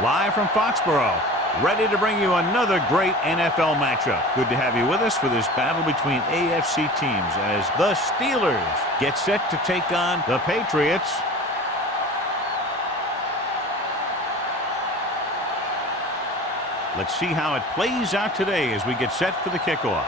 Live from Foxborough, ready to bring you another great NFL matchup. Good to have you with us for this battle between AFC teams as the Steelers get set to take on the Patriots. Let's see how it plays out today as we get set for the kickoff.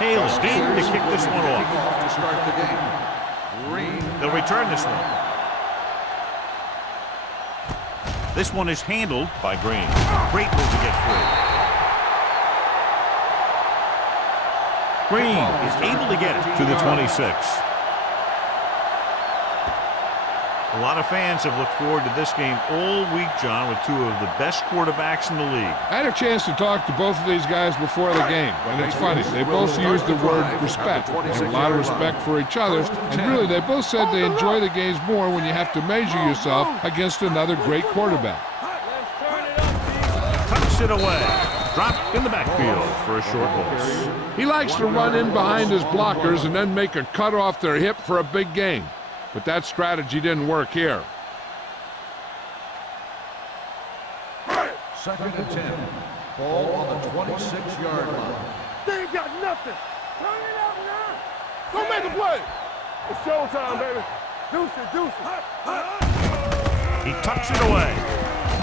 Hale scheme to kick this one off. To start the game. They'll return this one. This one is handled by Green. Great move to get free. Green is able to get it to the 26. A lot of fans have looked forward to this game all week, John, with two of the best quarterbacks in the league. I had a chance to talk to both of these guys before the game, and it's funny. They both used the word respect. They have a lot of respect for each other, and really they both said they enjoy the games more when you have to measure yourself against another great quarterback. Tucks it away. Dropped in the backfield for a short loss. He likes to run in behind his blockers and then make a cut off their hip for a big gain. But that strategy didn't work here. Second and 10. Ball on the 26-yard line. They ain't got nothing. Turn it out now. Go make a play. It's showtime, baby. Deuce it. He tucks it away.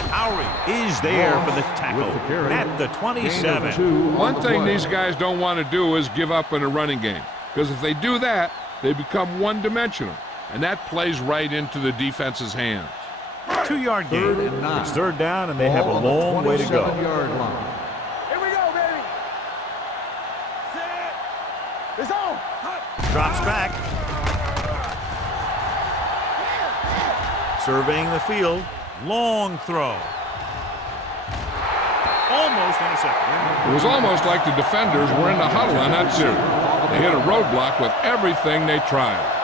Howery is there for the tackle at the 27. One thing these guys don't want to do is give up in a running game. Because if they do that, they become one-dimensional. And that plays right into the defense's hands. 2-yard gain. It's third down, and they have a long way to go. Here we go, baby. Set. It's on. Drops back. Surveying the field. Long throw. Almost intercepted. It was almost like the defenders were in the huddle on that series. They hit a roadblock with everything they tried.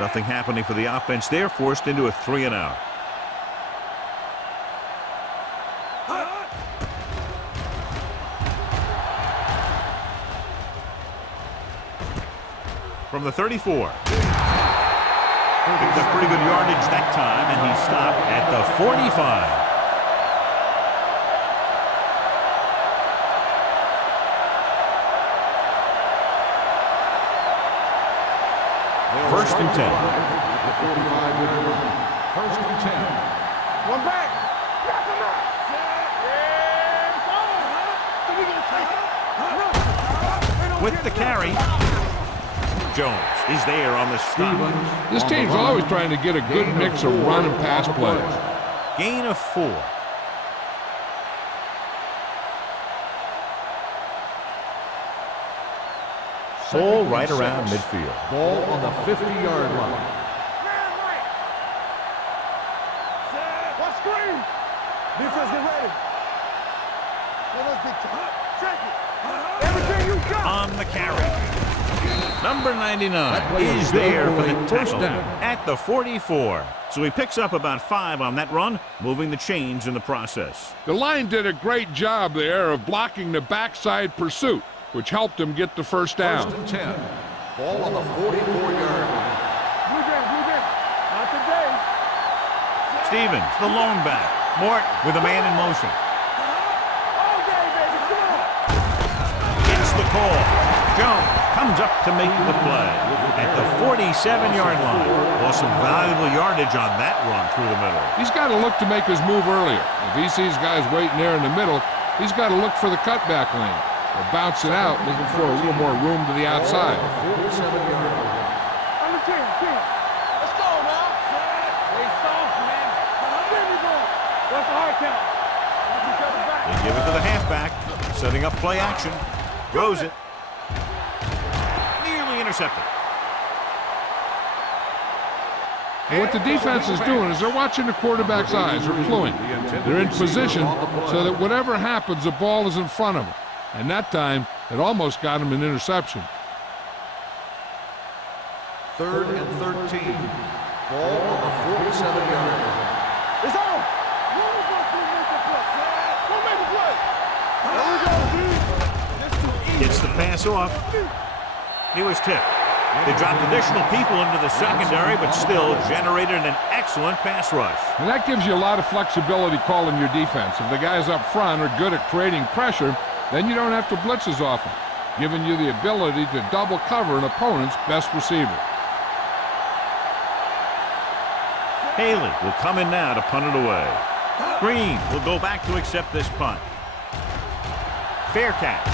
Nothing happening for the offense. They're forced into a 3-and-out. From the 34. Picked up pretty good yardage that time, and he stopped at the 45. First and 10. First and 10. One back. Back him up. And With the carry, Jones is there on the stop. This team's always trying to get a good mix of run and pass plays. Gain of 4. Ball right around midfield. Ball on the 50-yard line. What screen? Defense get ready. Check it. Everything you got. On the carry. Number 99 is there for the tackle at the 44. So he picks up about 5 on that run, moving the chains in the process. The line did a great job there of blocking the backside pursuit, which helped him get the first down. First and 10. Ball on the 44-yard line. Blue game. Not today. Stevens, the lone back. Morton with a man in motion. All day, baby. Come on. It's the call. Jones comes up to make the play at the 47-yard line. Lost some valuable yardage on that run through the middle. He's got to look to make his move earlier. If he sees guys waiting there in the middle, he's got to look for the cutback lane. Or bounce it out, looking for a little more room to the outside. 47-yard line. On the 10. Let's go now. Stay soft, man. Give me ball. What's the hard count? They give it to the halfback, setting up play action. Throws it. Nearly intercepted. And what the defense is doing is they're watching the quarterback's eyes. They're cluing. They're in position so that whatever happens, the ball is in front of them. And that time, it almost got him an interception. 3rd and 13. Ball on the 47-yard line. It's on. Go make a play. There we go, dude. Gets the pass off. He was tipped. They dropped additional people into the secondary, but still generated an excellent pass rush. And that gives you a lot of flexibility calling your defense. If the guys up front are good at creating pressure, then you don't have to blitz as often, giving you the ability to double cover an opponent's best receiver. Haley will come in now to punt it away. Green will go back to accept this punt. Fair catch.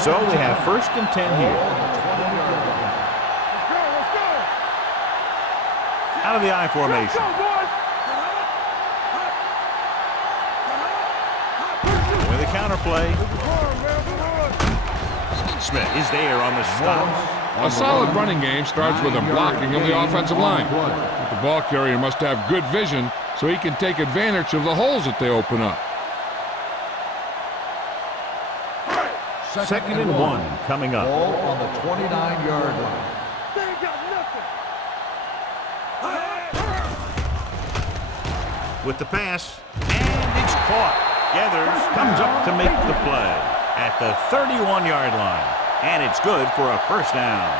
So we have 1st and 10 here. Let's go. Out of the I formation. With a counter play. Smith is there on the stop. A solid running game starts with a blocking of the offensive line. The ball carrier must have good vision so he can take advantage of the holes that they open up. 2nd and 1 coming up. Ball on the 29-yard line. They ain't got nothing. With the pass, and it's caught. Gathers comes up to make the play at the 31-yard line, and it's good for a 1st down.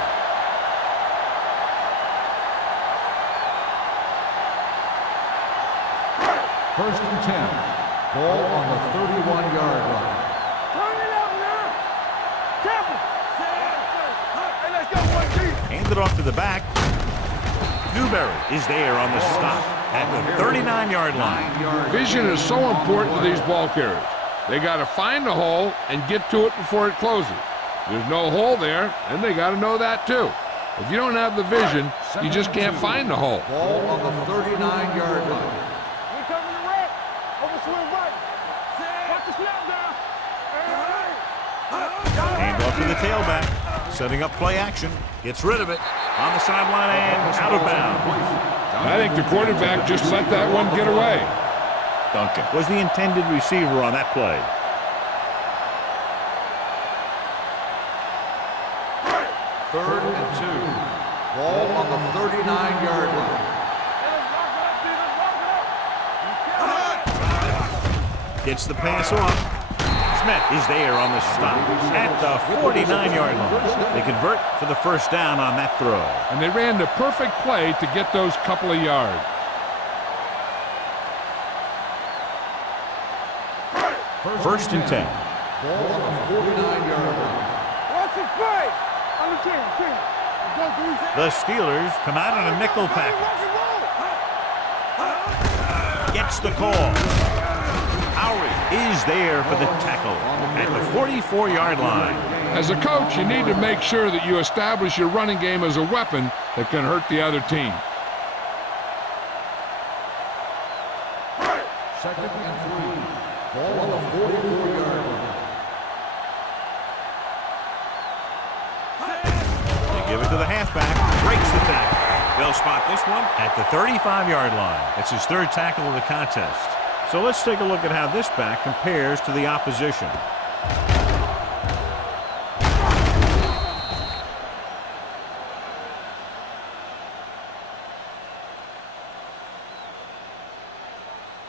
First and 10. Ball on the 31-yard line. Turn it out now. Careful. Hey, let's go, one deep. Handed off to the back. Newberry is there on the stop at the 39-yard line. Vision is so important to these ball carriers. They got to find the hole and get to it before it closes. There's no hole there, and they got to know that too. If you don't have the vision, you just can't find the hole. Ball on the 39-yard line. We coming to red. Over swing right. Watch the snap down. Hand off to the tailback. Setting up play action. Gets rid of it. On the sideline and out of bounds. I think the quarterback just let that one get away. Duncan was the intended receiver on that play. Third and 2. Ball on the 39-yard line. Gets the pass off. Smith is there on the stop at the 49-yard line. They convert for the 1st down on that throw. And they ran the perfect play to get those couple of yards. First and 10. Ball on the 49-yard line. Watch it play. On the 10. Let's go, Bruce. The Steelers come out in a nickel package. Gets the call. Howry is there for the tackle at the 44-yard line. As a coach, you need to make sure that you establish your running game as a weapon that can hurt the other team. 2nd and 3. Ball on the 44-yard line. They give it to the halfback. Breaks the tackle. They'll spot this one at the 35-yard line. It's his 3rd tackle of the contest. So let's take a look at how this back compares to the opposition.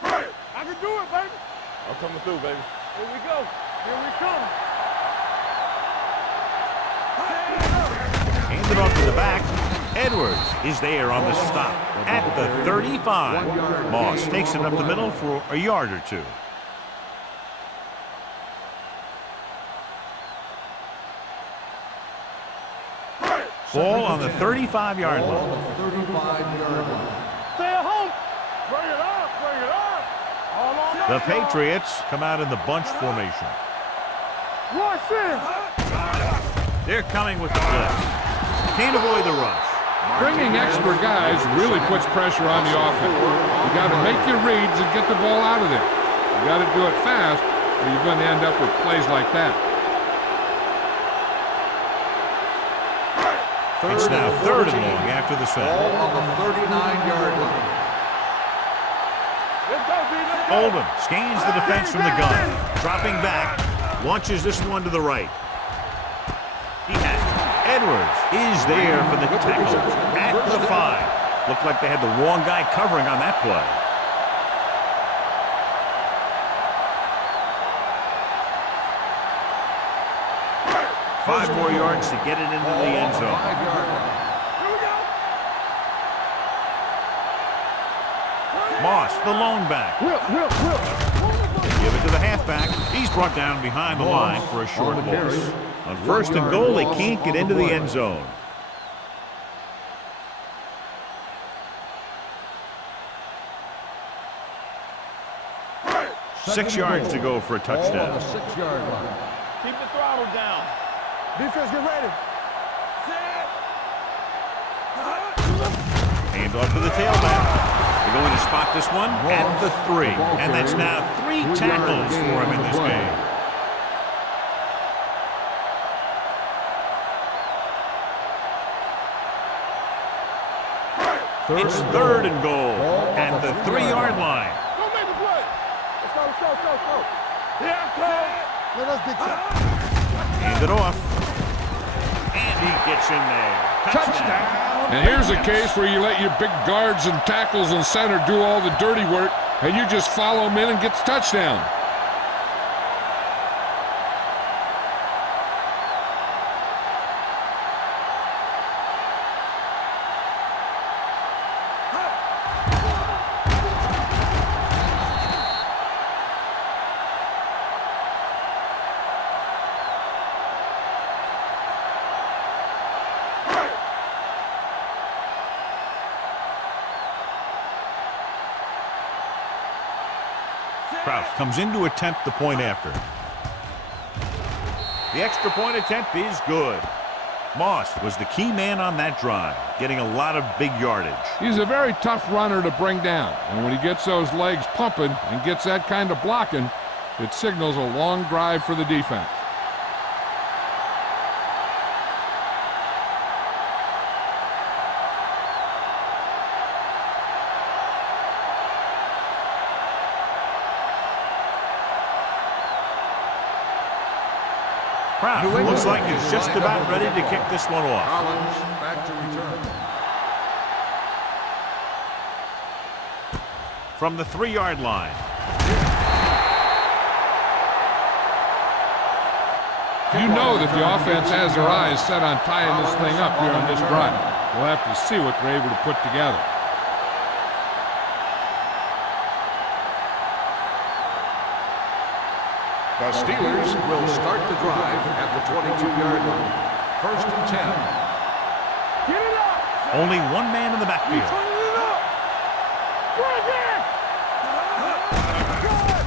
I can do it, baby. I'm coming through, baby. Here we go. Here we come. Handed off to the back. Edwards is there on the stop at the 35. Moss takes it up the middle for a yard or 2. Ball on the 35-yard line. 35-yard line. Stay at home. Bring it up. Bring it up. All on The Patriots come out in the bunch formation. Rush in. They're coming with the blitz. Can't avoid the rush. Bringing extra guys really puts pressure on the offense. You got to make your reads and get the ball out of there. You got to do it fast, or you're going to end up with plays like that. It's now 3rd and long after the snap. Ball on the 39-yard line. Oldham scans the defense from the gun. Dropping back. Launches this one to the right. He has it. Edwards is there for the tackle at the 5. Looked like they had the wrong guy covering on that play. Five more yards to get it into the end zone. 5-yard line. Moss, the lone back. They give it to the halfback. He's brought down behind the line for a short loss. On 1st and goal, they can't get into the end zone. Six yards to go for a touchdown. Ball on the 6-yard line. Keep the throttle down. Defense, get ready. Hand off to the tailback. They're going to spot this one at the 3. And that's now 3 tackles for him in this game. It's 3rd and goal at the 3-yard line. Go make the play. Let's go. Here I come. Let us get you. Hand it off. And he gets in there. Touchdown. And here's a case where you let your big guards and tackles and center do all the dirty work, and you just follow them in and get the touchdown. Kraus comes in to attempt the point after. The extra point attempt is good. Moss was the key man on that drive, getting a lot of big yardage. He's a very tough runner to bring down, and when he gets those legs pumping and gets that kind of blocking, it signals a long drive for the defense. Kraus looks like he's just about ready to kick this one off. Collins back to return. From the 3-yard line. You know that the offense has their eyes set on tying this thing up here on this drive. We'll have to see what they're able to put together. The Steelers will start the drive at the 22-yard line. 1st and 10. Get it up. Only one man in the backfield.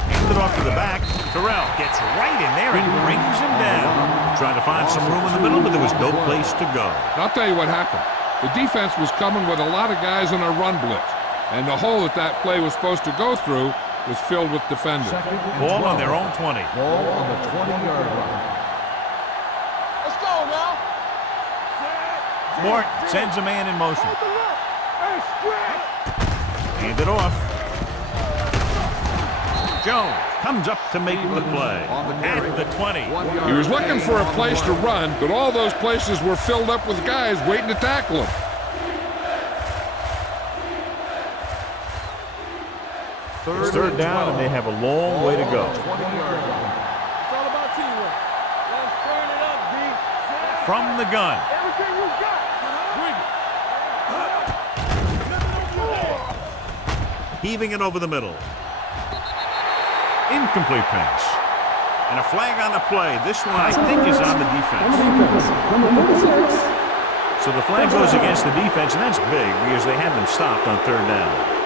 Hands it off to the back. Terrell gets right in there and brings him down. Trying to find some room in the middle, but there was no place to go. I'll tell you what happened. The defense was coming with a lot of guys in a run blitz, and the hole that that play was supposed to go through was filled with defenders. Ball on their own 20. Ball on the 20-yard line. Let's go now. Mort sends a man in motion. Hey, stretch. Hand it off. Jones comes up to make the play at the 20. He was looking for a place to run, but all those places were filled up with guys waiting to tackle him. It's 3rd down, and they have a long way to go. 20-yard line. It's all about teamwork. Let's turn it up, D. From the gun. Everything you got. Bring it. Heaving it over the middle. Incomplete pass. And a flag on the play. This one, I think, is on the defense. So the flag goes against the defense, and that's big because they had them stopped on 3rd down.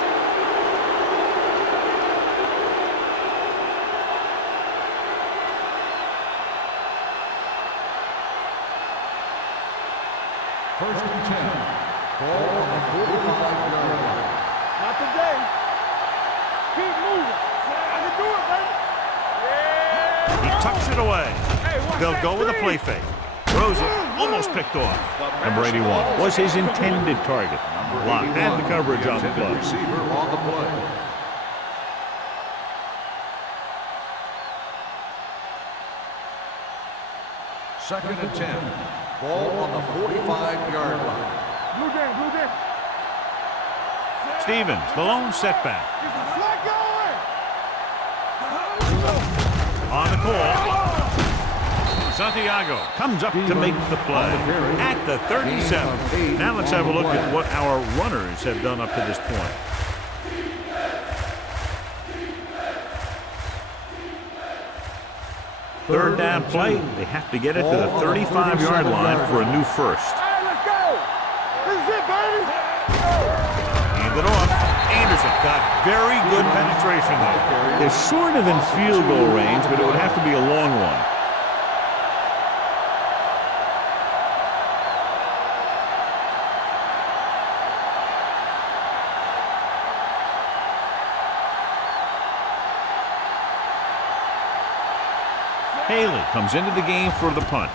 Ball on the 45-yard line. Not today. Keep moving. I can do it, baby. Yeah. He tucks it away. They'll go with a play fake. Throws it, almost picked off. Number 81 was his intended target. Blocked and the coverage on the play. Receiver on the play. Second and 10. Ball on the 45-yard line. Blue game, blue game. Stevens, the lone setback. Flag going. On the call. Santiago comes up to make the play at the 37. Now let's have a look at what our runners have done up to this point. Third down play. They have to get it to the 35-yard line for a new first. All right, let's go. This is it, baby. Hand it off. Anderson got very good penetration there. They're sort of in field goal range, but it would have to be a long one. Haley comes into the game for the punt.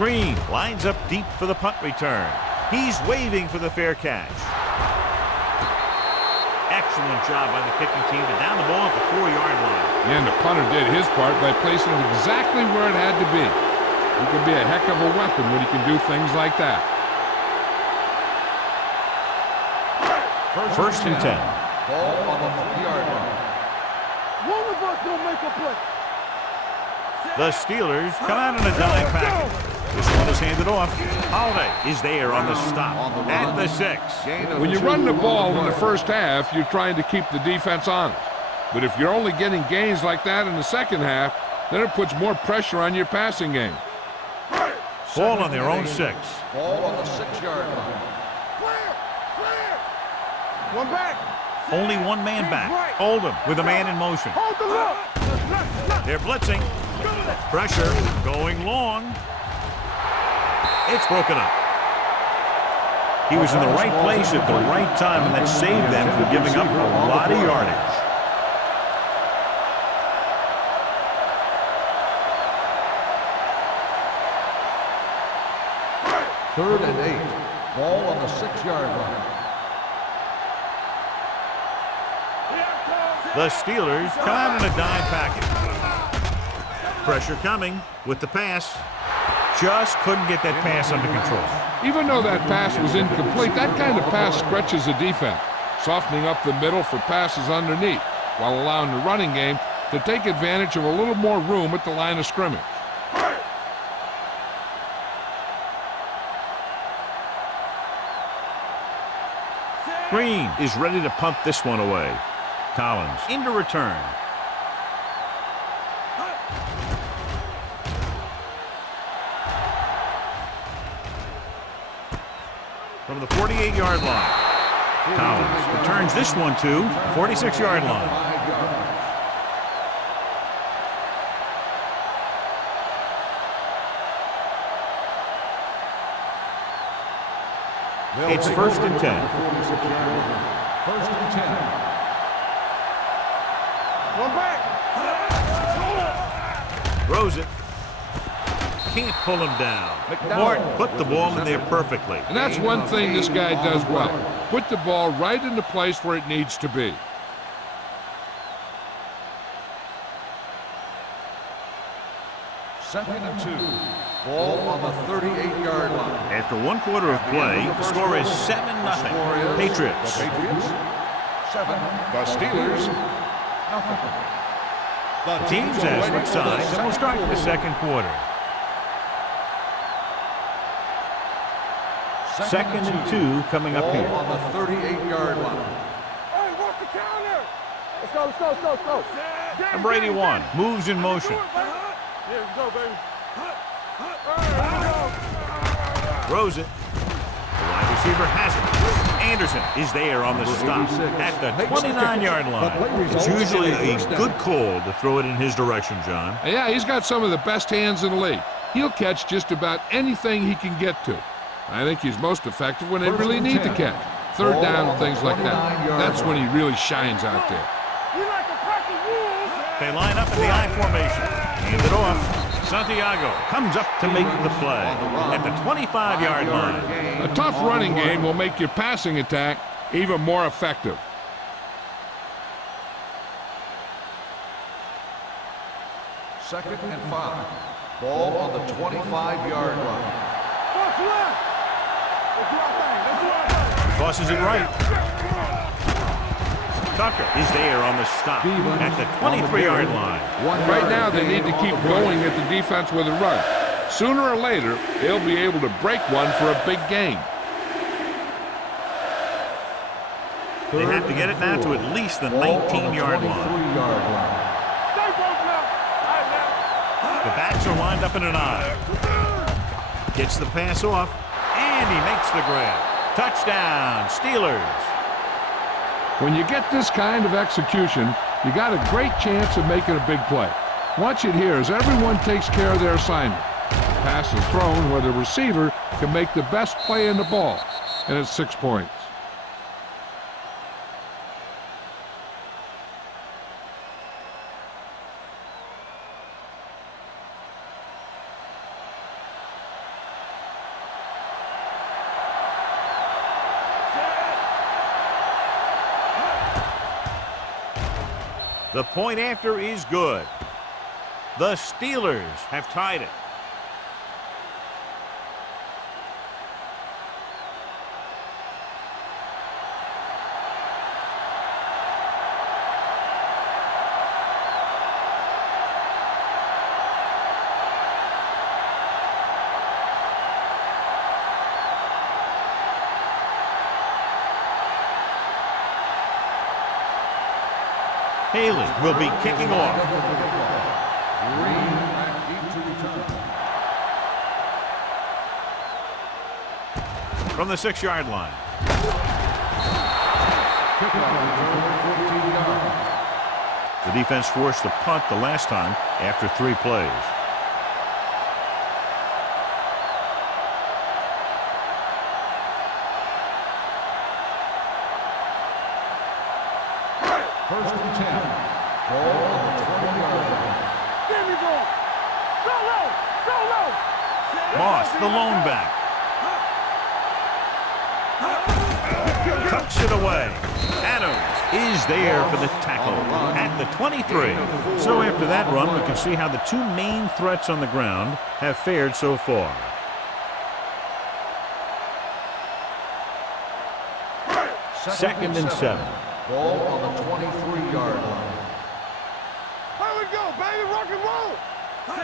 Green lines up deep for the punt return. He's waving for the fair catch. Excellent job by the kicking team to down the ball at the 4-yard line. And the punter did his part by placing it exactly where it had to be. He can be a heck of a weapon when he can do things like that. First and 10. Ball on the 3-yard line. One of us gonna make a play. The Steelers come out in a dime package. This one is handed off. Holiday is there on the stop at the 6. When you run the ball in the first half, you're trying to keep the defense honest. But if you're only getting gains like that in the second half, then it puts more pressure on your passing game. Ball on their own 6. Ball on the 6-yard line. Clear. One back. Only one man back. Oldham with a man in motion. Hold the look. They're blitzing. Pressure going long. It's broken up. He was in the right place at the right time, and that saved them from giving up a lot of yardage. Third and 8. Ball on the 6-yard line. The Steelers come out in a dime package. Pressure coming with the pass. Just couldn't get that pass under control. Even though that pass was incomplete, that kind of pass stretches the defense, softening up the middle for passes underneath, while allowing the running game to take advantage of a little more room at the line of scrimmage. Green is ready to punt this one away. Collins into return. From the 48-yard line. Collins returns this one to 46-yard line. It's first and 10. First and 10. One back. Throws it. Can't pull him down. Martin put the ball in there perfectly. And that's one thing this guy does well. Put the ball right in the place where it needs to be. Second and 2. Ball on the 38-yard line. After one quarter of play, the score is 7-0. Patriots. The Patriots 7. The Steelers. The teams have switched sides, and we'll start the second quarter. Second and 2 coming up here. Ball on the 38-yard line. Hey, watch the counter. Let's go. Number 81 moves in motion. Here we go, baby. Throws it. The wide receiver has it. Anderson is there on the stop at the 29-yard line. It's usually a good call to throw it in his direction, John. Yeah, he's got some of the best hands in the league. He'll catch just about anything he can get to. I think he's most effective when they really need to catch. Third down and things like that. That's when he really shines out there. You like to crack the rules? They line up in the I formation. Hand it off. Santiago comes up to make the play at the 25-yard line. A tough running game will make your passing attack even more effective. Second and 5. Ball on the 25-yard line. What's left? Let's do our thing. Let's do our thing. Tosses it right. Tucker is there on the stop at the 23-yard line. Right now, they need to keep going at the defense with a run. Sooner or later, they'll be able to break one for a big gain. They have to get it now to at least the 19-yard line. Stay broken up. Right now. The backs are lined up in an I. Gets the pass off, and he makes the grab. Touchdown, Steelers. When you get this kind of execution, you got a great chance of making a big play. Watch it here as everyone takes care of their assignment. The pass is thrown where the receiver can make the best play in the ball, and it's 6 points. The point after is good. The Steelers have tied it. Haley will be kicking off. From the 6-yard line. The defense forced a punt the last time after 3 plays. First and 10. Ball on the 20-yard line. There we go. Go low. Go low. Moss, the lone back. Tucks it away. Adams is there for the tackle at the 23. So after that run, we can see how the 2 main threats on the ground have fared so far. Second and 7. Ball on the 23-yard line. Here we go, baby. Rock and roll.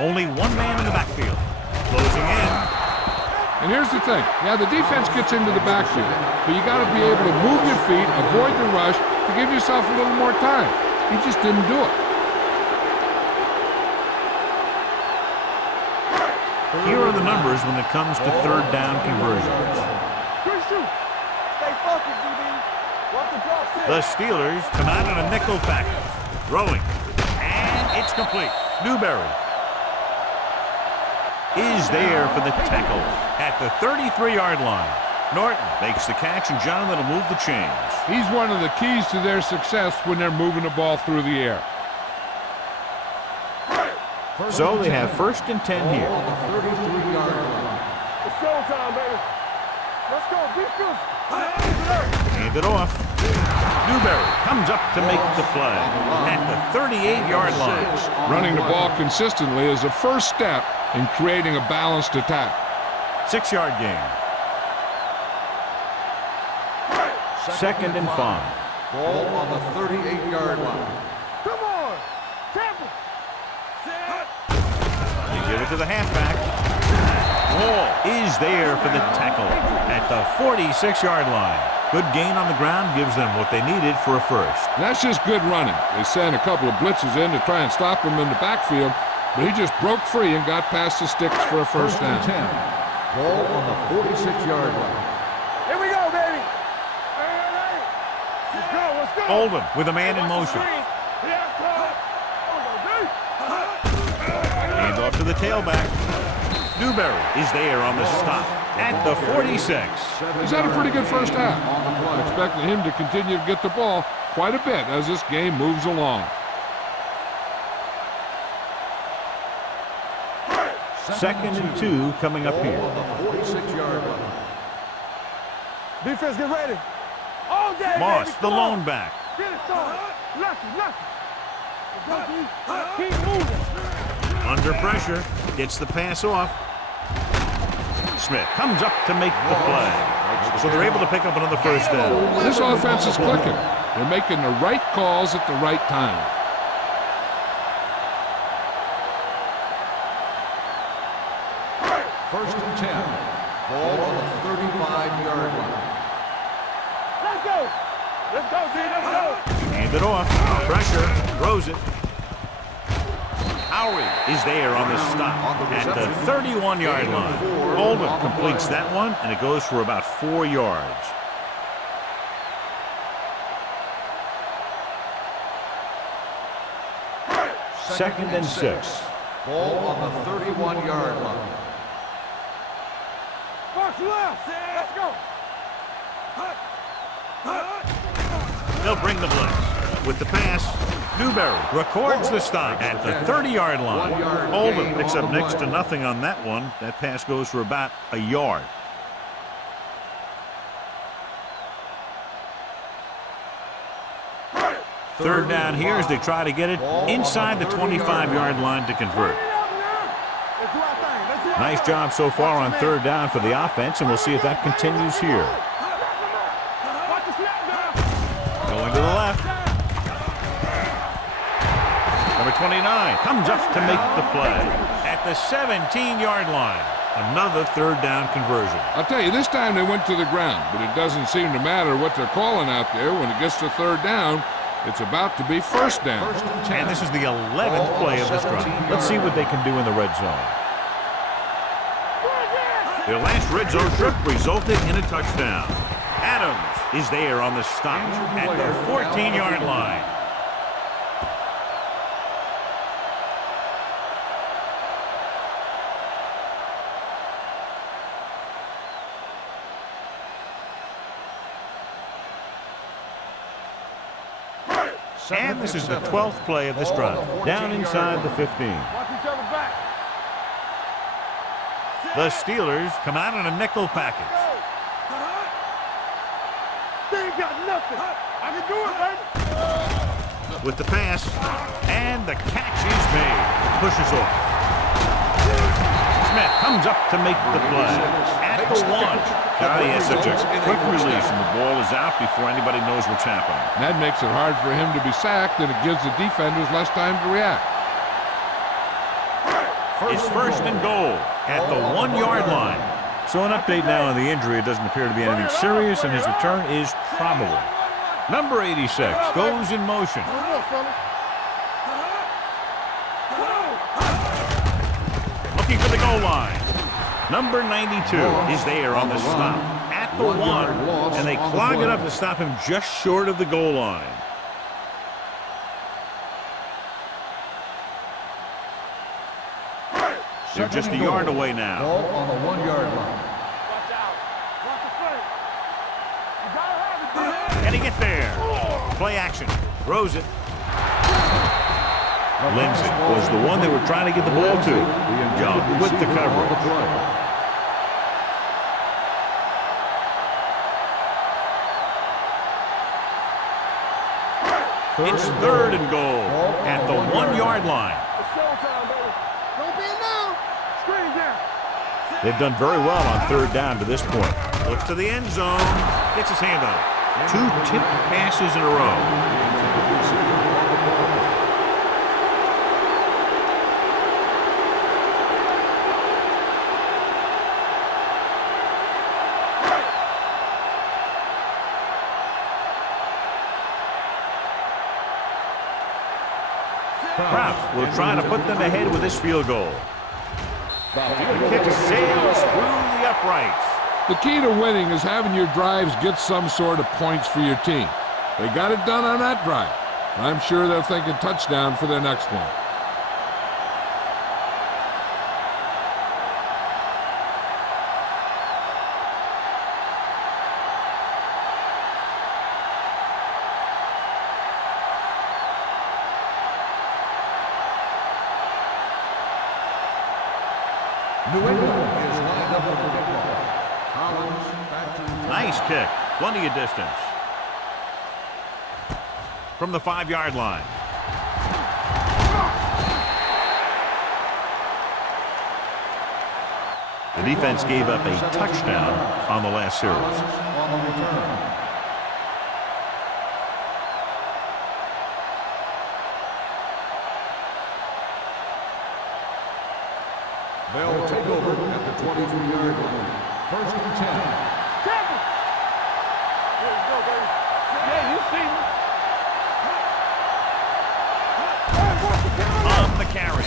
Only 1 man in the backfield. Closing in. And here's the thing. Yeah, the defense gets into the backfield, but you got to be able to move your feet, avoid the rush, to give yourself a little more time. He just didn't do it. Here are the numbers when it comes to third down conversions. Good shoot. Stay focused, DB. Watch the drop. The Steelers come out in a nickel package. Throwing. And it's complete. Newberry is there for the tackle at the 33-yard line. Norton makes the catch, and John, that'll move the chains. He's one of the keys to their success when they're moving the ball through the air. So they have first and 10 here. On the 33-yard line. It's showtime, baby. Let's go. Defense. Hand it off. Newberry comes up to make the play at the 38-yard line. Running the ball consistently is the first step in creating a balanced attack. 6-yard gain. Second and 5. Ball on the 38-yard line. Come on. Tackle. They give it to the halfback. Wall is there for the tackle at the 46-yard line. Good gain on the ground gives them what they needed for a first. And that's just good running. They sent a couple of blitzes in to try and stop him in the backfield, but he just broke free and got past the sticks for a first down. 10. Ball on the 46-yard line. Here we go, baby. Hey. Let's go. Let's go. Oldham with a man in motion. Yeah, come. Hand off to the tailback. Newberry is there on the stop at the 46. He's had a pretty good first half. I'm expecting him to continue to get the ball quite a bit as this game moves along. Second and 2 coming up here. On the 46-yard line. Defense, get ready. All day, Moss, baby. the Come on. lone back. Get it started. Lucky. Let's go, D. Keep moving. Under pressure, gets the pass off. Smith comes up to make the play. So they're able to pick up another first down. This offense is clicking. They're making the right calls at the right time. First and 10. Ball on the 35-yard line. Let's go. Let's go, D. Let's go. Hand it off. Pressure. Throws it. Howie is there on the stop at the 31-yard line. Oldham completes that one, and it goes for about 4 yards. Second and 6. Ball on the 31-yard line. Box left. Let's go. They'll bring the blitz. With the pass, Newberry records the stop at the 30-yard line. Oldham picks up next to nothing on that one. That pass goes for about a yard. Third down here as they try to get it inside the 25-yard line to convert. Nice job so far on third down for the offense, and we'll see if that continues here. Going to the left. Number 29 comes up to make the play at the 17-yard line. Another third down conversion. I'll tell you, this time they went to the ground, but it doesn't seem to matter what they're calling out there. When it gets to third down, it's about to be first down. And this is the 11th play of this drive. Let's see what they can do in the red zone. Their last red zone trip resulted in a touchdown. Adams is there on the stop at the 14-yard line. And this is the 12th play of this drive. Down inside the 15. Watch each other back. The Steelers come out in a nickel package. They ain't got nothing. I can do it, baby. With the pass, and the catch is made. Pushes off. Smith comes up to make the play. At the 1. God, he has such a quick release, and the ball is out before anybody knows what's happening. That makes it hard for him to be sacked, and it gives the defenders less time to react. It's first and goal at the 1-yard line. So an update now on the injury. It doesn't appear to be anything serious, and his return is probable. Number 86 goes in motion. Looking for the goal line. Number 92 is there on the stop at the 1, and they clog it up to stop him just short of the goal line. They're just a yard away now. Ball on the 1-yard line. Watch out. Watch the play. You gotta have it, Can he get there? Play action. Throws it. Lindsey was the one they were trying to get the ball to. Young with the coverage. It's third and goal at the 1-yard line. It's showtime, baby. Don't be now. Screen down. They've done very well on third down to this point. Looks to the end zone. Gets his hand on it. 2 tipped passes in a row. Krause will try to put them ahead with this field goal. The kick sails through the uprights. The key to winning is having your drives get some sort of points for your team. They got it done on that drive. I'm sure they're thinking touchdown for their next one. New England is lined up with the kickoff. Collins back to Nice kick. Plenty of distance. From the 5-yard line. The defense gave up a touchdown on the last series. on the return. They'll take over at the 23-yard line. First and 10. Tackle. There you go, baby. Yeah, you see me. On the carry.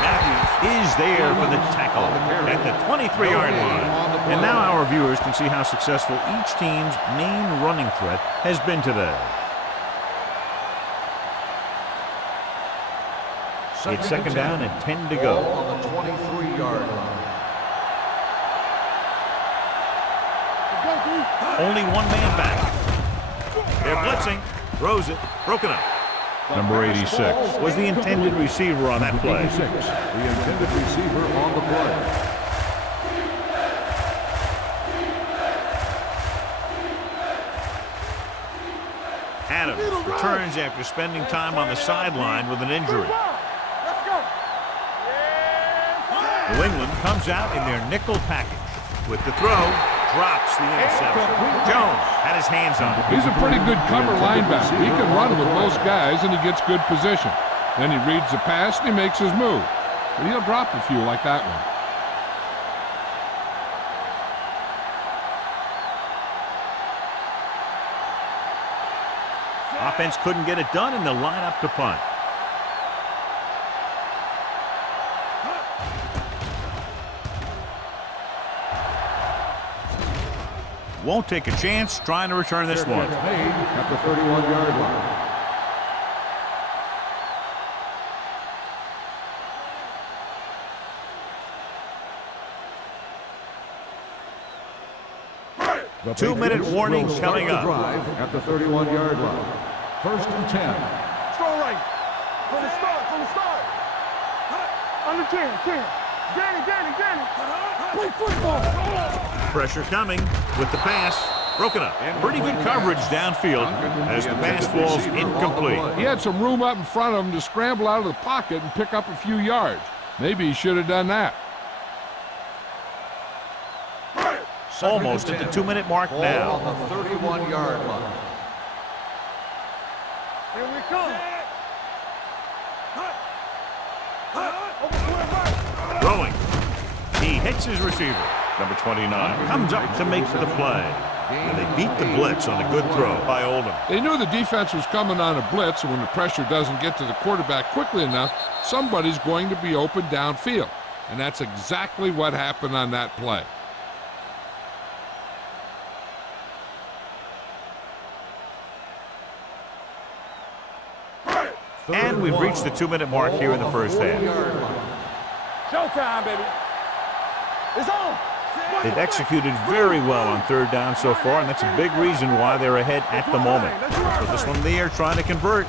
Matthews is there for the tackle at the 23-yard line. And now our viewers can see how successful each team's main running threat has been today. It's second down and 10 to go. Ball on the 23-yard line. Only one man back. They're blitzing. Throws it. Broken up. Number 86 was the intended receiver on that play. 86, the intended receiver on the play. Adams returns after spending time on the sideline with an injury. New England comes out in their nickel package. With the throw, drops the interception. Jones had his hands on it. He's a pretty good cover linebacker. He can run with most guys, and he gets good position. Then he reads the pass, and he makes his move. But he'll drop a few like that one. Offense couldn't get it done, and they'll line up to punt. Won't take a chance trying to return this one. Made at the 31-yard line. The 2-minute Patriots warning will start coming the up. drive at the 31-yard line. First and 10. Strong right. From the start. On the 10. Danny. Play football. Pressure coming with the pass. Broken up. Pretty good coverage downfield as the pass falls incomplete. He had some room up in front of him to scramble out of the pocket and pick up a few yards. Maybe he should have done that. Almost at the 2-minute mark Ball now. on the 31-yard line. Here we come. Throwing. He hits his receiver. Number 29 comes up to make the play. And they beat the blitz on a good throw by Oldham. They knew the defense was coming on a blitz, and when the pressure doesn't get to the quarterback quickly enough, somebody's going to be open downfield. And that's exactly what happened on that play. And we've reached the 2-minute mark here in the first half. Showtime, baby. It's on. They've executed very well on third down so far, and that's a big reason why they're ahead at the moment. So this one there trying to convert.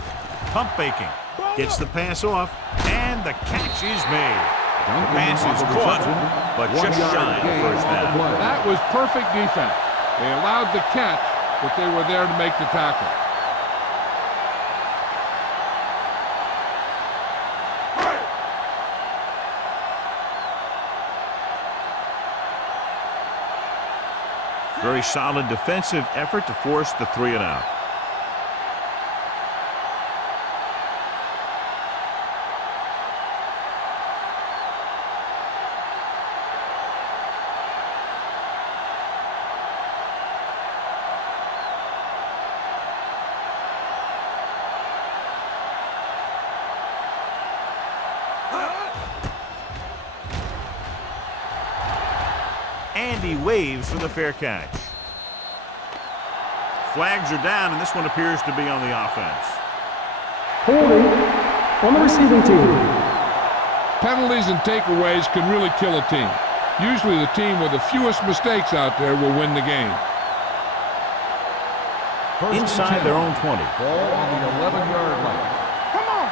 Pump faking. Gets the pass off, and the catch is made. The pass is caught, but just shy of the first down. That was perfect defense. They allowed the catch, but they were there to make the tackle. Very solid defensive effort to force the 3-and-out. And he waves for the fair catch. Flags are down, and this one appears to be on the offense. Holding on the receiving team. Penalties and takeaways can really kill a team. Usually the team with the fewest mistakes out there will win the game. Inside their own 20. Ball on the 11-yard line. Come on.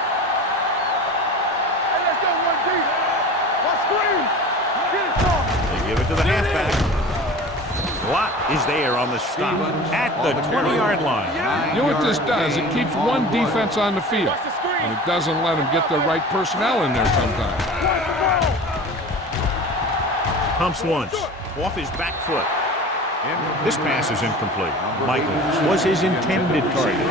Hey, let's go one deep. One screen. Get it, is there on the stop at the 20-yard line. You know what this does? It keeps one defense on the field, and it doesn't let them get the right personnel in there sometimes. Pumps once, off his back foot. This pass is incomplete. Michaels was his intended target.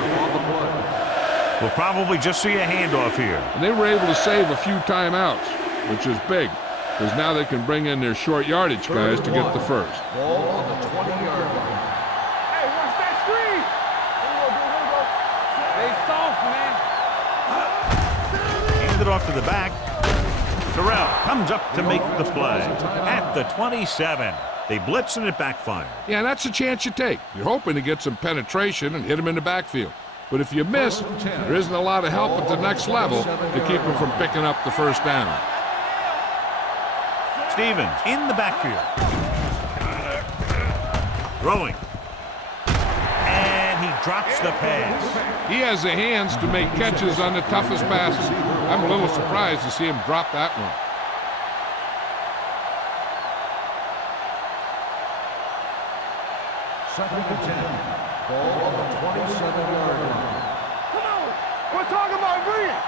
We'll probably just see a handoff here. And they were able to save a few timeouts, which is big, because now they can bring in their short yardage guys to get the first. Ball on the 20-yard line. Hey, watch that screen. Here we go, here we go. They soft, man. Hand it off to the back. Terrell comes up to make the play at the 27. They blitz and it backfires. Yeah, that's a chance you take. You're hoping to get some penetration and hit them in the backfield. But if you miss, there isn't a lot of help at the next level to keep them from picking up the first down. Stevens in the backfield. Throwing. And he drops the pass. He has the hands to make catches on the toughest passes. I'm a little surprised to see him drop that one. Second and 10. Ball on the 27-yard line. Come on. We're talking about brilliant.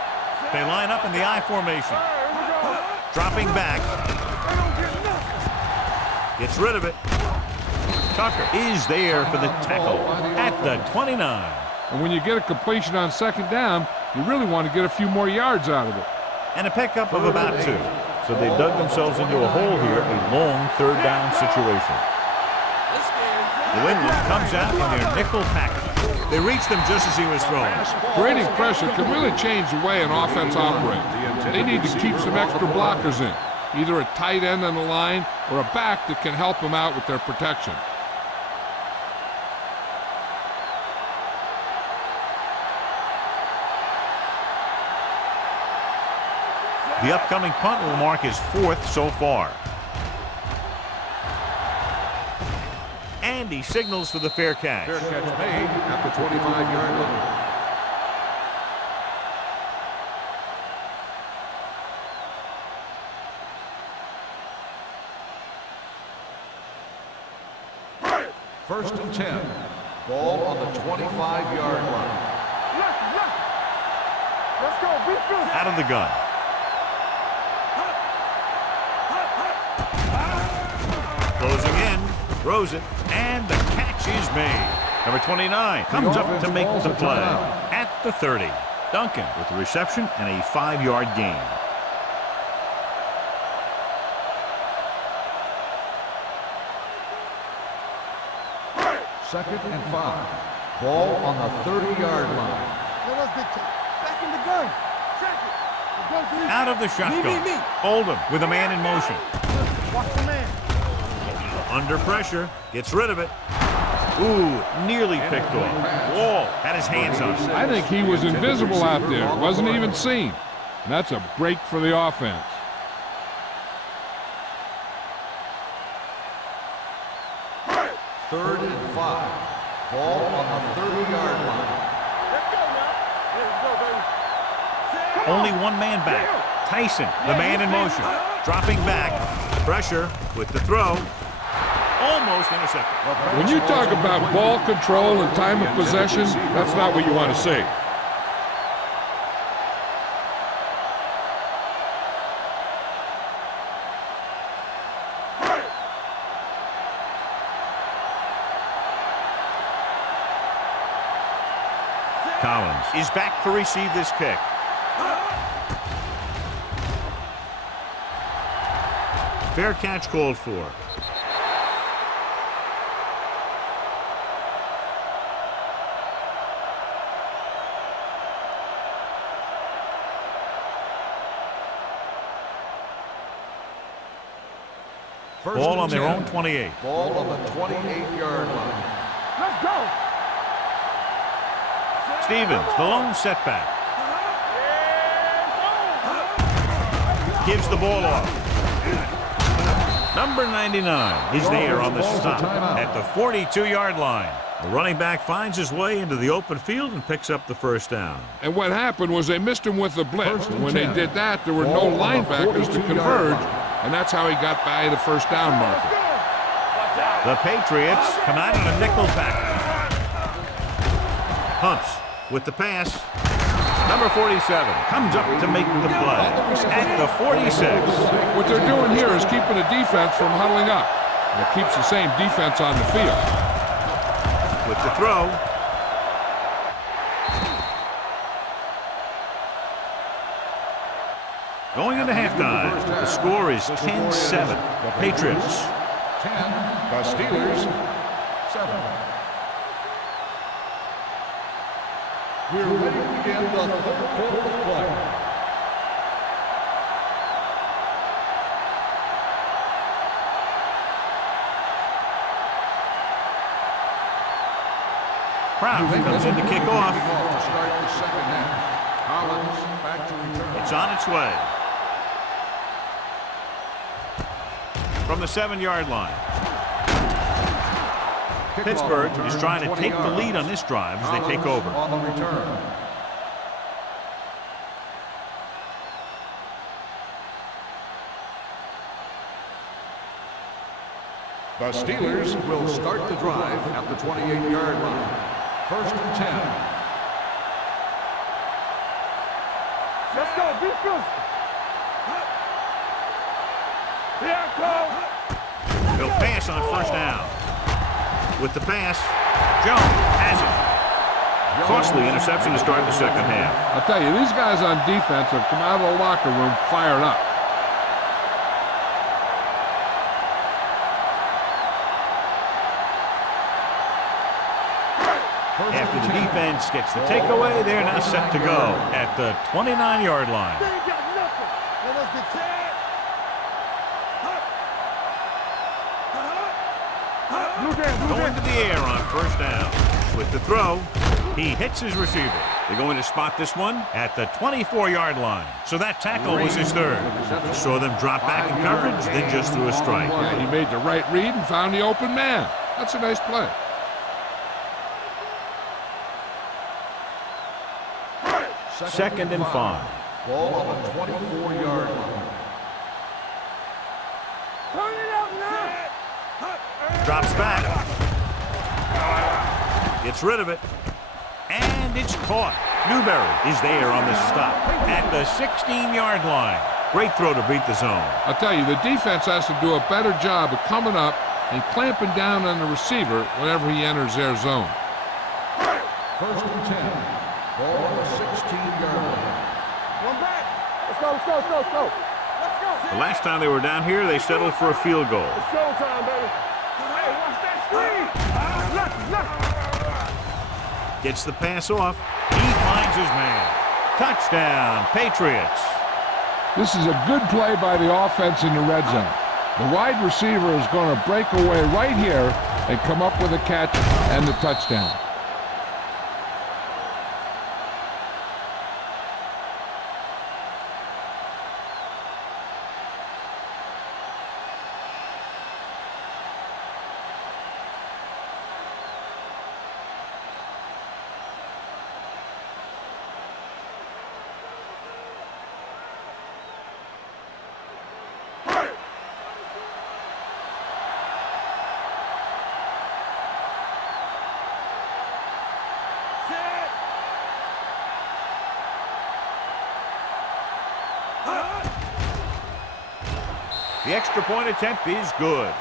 They line up in the I formation. Here we go. Dropping back. They don't get nothing. Gets rid of it. Tucker is there for the tackle at the 29. And when you get a completion on second down, you really want to get a few more yards out of it. And a pickup of about 2. So they dug themselves into a hole here, a long third down situation. New England comes out in their nickel package. They reach them just as he was throwing. Creating pressure can really change the way an offense operates. They need to keep some extra blockers in, either a tight end on the line or a back that can help them out with their protection. The upcoming punt will mark his 4th so far. And he signals for the fair catch. Fair catch made at the 25-yard line. First and 10. Ball on the 25-yard line. Let's go. Be good. Out of the gun. Closing in, throws it, and the catch is made. Number 29 comes up to make the play at the 30. Duncan with the reception and a 5-yard gain. Second and 5. Ball on the 30-yard line. Back in the gun. Check it. Out of the shotgun. Me. Oldham with a man in motion. Watch the man. Under pressure, gets rid of it. Ooh, nearly picked off. Wall had his hands on it. I think he was invisible out there. Wasn't even seen. And that's a break for the offense. Third and 5. Ball on the 30-yard line. Let's go now. Let's go, baby. Only one man back. Tyson, the man in motion. Dropping back. Pressure with the throw. Almost intercepted. When you talk about ball control and time of possession, that's not what you want to see. Collins is back to receive this kick. Fair catch called for. Ball on their own 28. Ball on the 28-yard line. Let's go. Stevens, the lone setback. Gives the ball off. Number 99 is there on the stop at the 42-yard line. The running back finds his way into the open field and picks up the first down. And what happened was they missed him with the blitz. And when they did that, there were no linebackers to converge, and that's how he got by the first down marker. Watch out. The Patriots come out in a nickel package. Humps with the pass. Number 47 comes up to make the play at the 46. What they're doing here is keeping the defense from huddling up. And it keeps the same defense on the field. With the throw. Going into halftime, the score is 10-7. Patriots. 10, the Steelers, 7. We're ready to begin the third quarter of play. Proud comes in to kick off. To start the second half. Collins back to return. It's on its way. From the 7-yard line. Pittsburgh is trying to take the lead on this drive as they take over. On the return. The Steelers will start the drive at the 28-yard line. 1st and 10. Let's go, defense. Here I come. He'll pass on 1st down. With the pass, Jones has it. Costly interception to start the second half. I'll tell you, these guys on defense have come out of the locker room fired up. After the defense gets the takeaway, they're now set to go at the 29-yard line. They ain't got nothing. Let us get set. Going to the air on 1st down. With the throw, he hits his receiver. They're going to spot this one at the 24-yard line. So that tackle was his 3rd. He saw them drop back in coverage, then just threw a strike. Yeah, he made the right read and found the open man. That's a nice play. Second and 5. Ball on the 24-yard line. Turn it out now. Drops back. Gets rid of it. And it's caught. Newberry is there on the stop at the 16-yard line. Great throw to beat the zone. I'll tell you, the defense has to do a better job of coming up and clamping down on the receiver whenever he enters their zone. 1st and 10. Ball on the 16-yard line. One back. Let's go, let's go, let's go, let's go. Let's go. The last time they were down here, they settled for a field goal. It's showtime, baby. Hey, watch that screen. Left. Gets the pass off. He finds his man. Touchdown, Patriots. This is a good play by the offense in the red zone. The wide receiver is going to break away right here and come up with a catch and the touchdown. The extra point attempt is good.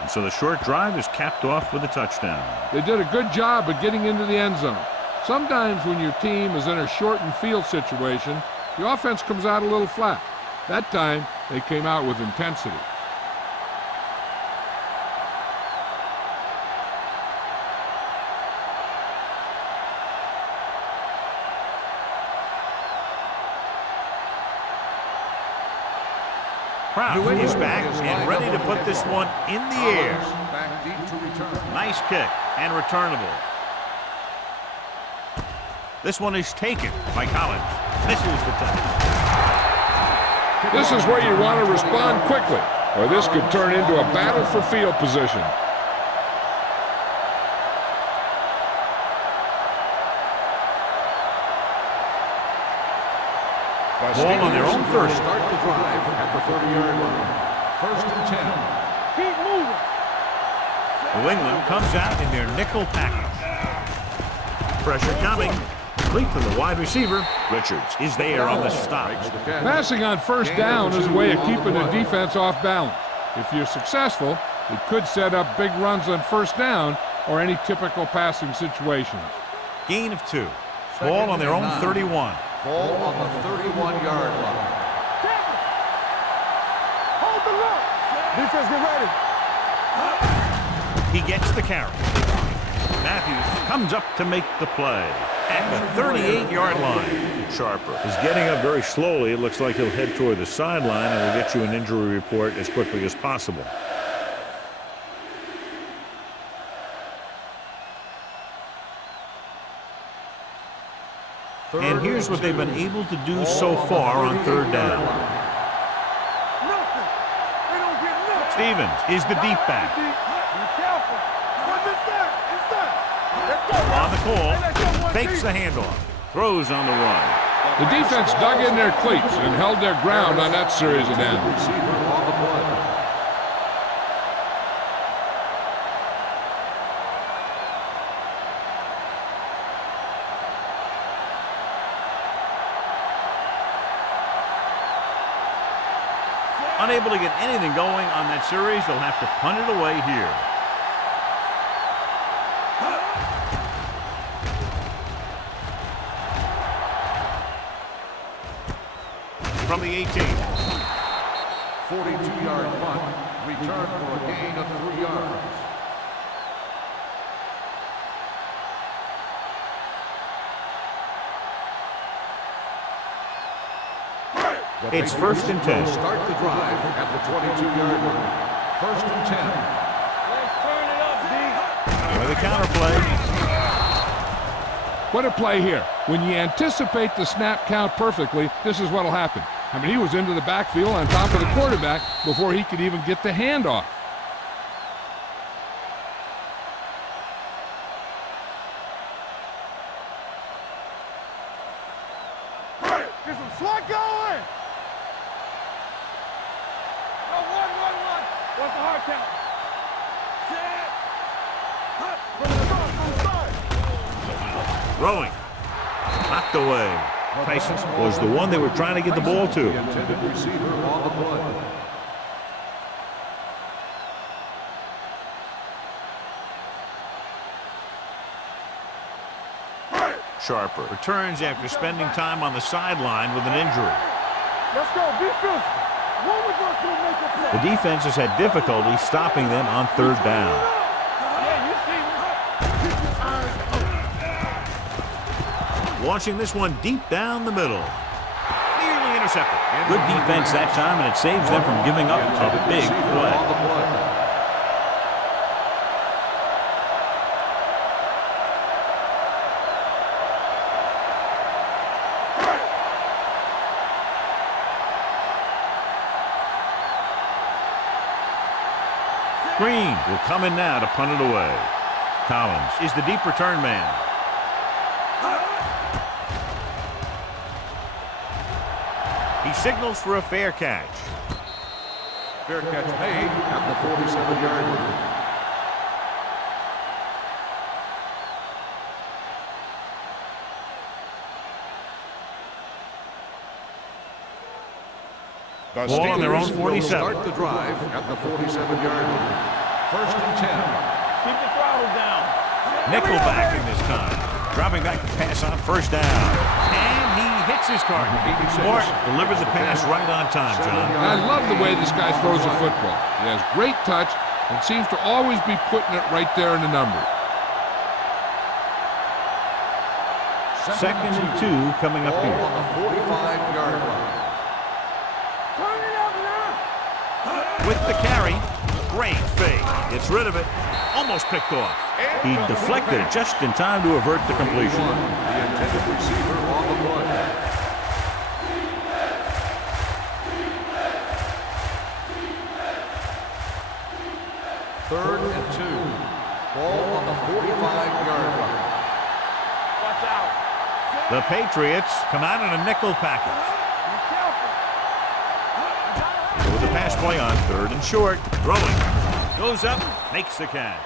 And so the short drive is capped off with a touchdown. They did a good job of getting into the end zone. Sometimes when your team is in a shortened field situation, the offense comes out a little flat. That time, they came out with intensity. Proud is back and ready to put this one in the air. Back deep to return. Nice kick and returnable. This one is taken by Collins. Misses the touch. This is where you want to respond quickly, or this could turn into a battle for field position. Ball on their own 30. Start the drive at the 30-yard line. 1st and 10. Keep moving. New England comes out in their nickel package. Pressure coming. Complete to the wide receiver. Richards is there on the stop. Passing on first down is a way of keeping the defense off balance. If you're successful, it could set up big runs on first down or any typical passing situations. Gain of 2. Ball on their own 31. Ball on the 31-yard line. Hold the look. Defense, get ready. He gets the carry. Matthews comes up to make the play at the 38-yard line. Sharper is getting up very slowly. It looks like he'll head toward the sideline, and we'll get you an injury report as quickly as possible. And here's what they've been able to do so far on third down. Stevens is the deep back. On the call, fakes the handoff, throws on the run. The defense dug in their cleats and held their ground on that series of downs. Unable to get anything going on that series, they'll have to punt it away here. From the 18. 42-yard punt, return for a gain of 3 yards. It's 1st and 10. Start the drive at the 22-yard line. 1st and 10. Let's turn it up, D. With a counter play. What a play here. When you anticipate the snap count perfectly, this is what will happen. I mean, he was into the backfield on top of the quarterback before he could even get the handoff. Get some slot going. Go, one. What's the hard count? Set. Hut. Throwing. Knocked away. Tyson was the one they were trying to get the ball to. The intended receiver on the play. Sharper returns after spending time on the sideline with an injury. Let's go. Defense. One was going to make a play. The defense has had difficulty stopping them on third down. Yeah, you see me. Launching this one deep down the middle. Nearly intercepted. Good defense that time, and it saves them from giving up a big play. Green will come in now to punt it away. Collins is the deep return man. He signals for a fair catch. Fair catch made at the 47-yard line. Ball on their own 47. Start the drive at the 47-yard line. 1st and 10. Keep the throttle down. Nickelback in this time. Dropping back to pass on first down. And he hits his target. Smart delivered the pass right on time, John. I love the way this guy throws a football. He has great touch and seems to always be putting it right there in the number. 2nd and 2 coming up Ball here. on the 45-yard line. Turn it up now. With the carry, great fake. Gets rid of it. Almost picked off. He deflected it just in time to avert the completion. The intended receiver on the play. Third and 2. Ball on the 45-yard line. Watch out. The Patriots come out in a nickel package. Be careful. With the pass play on 3rd and short. Throwing. Goes up, makes the catch.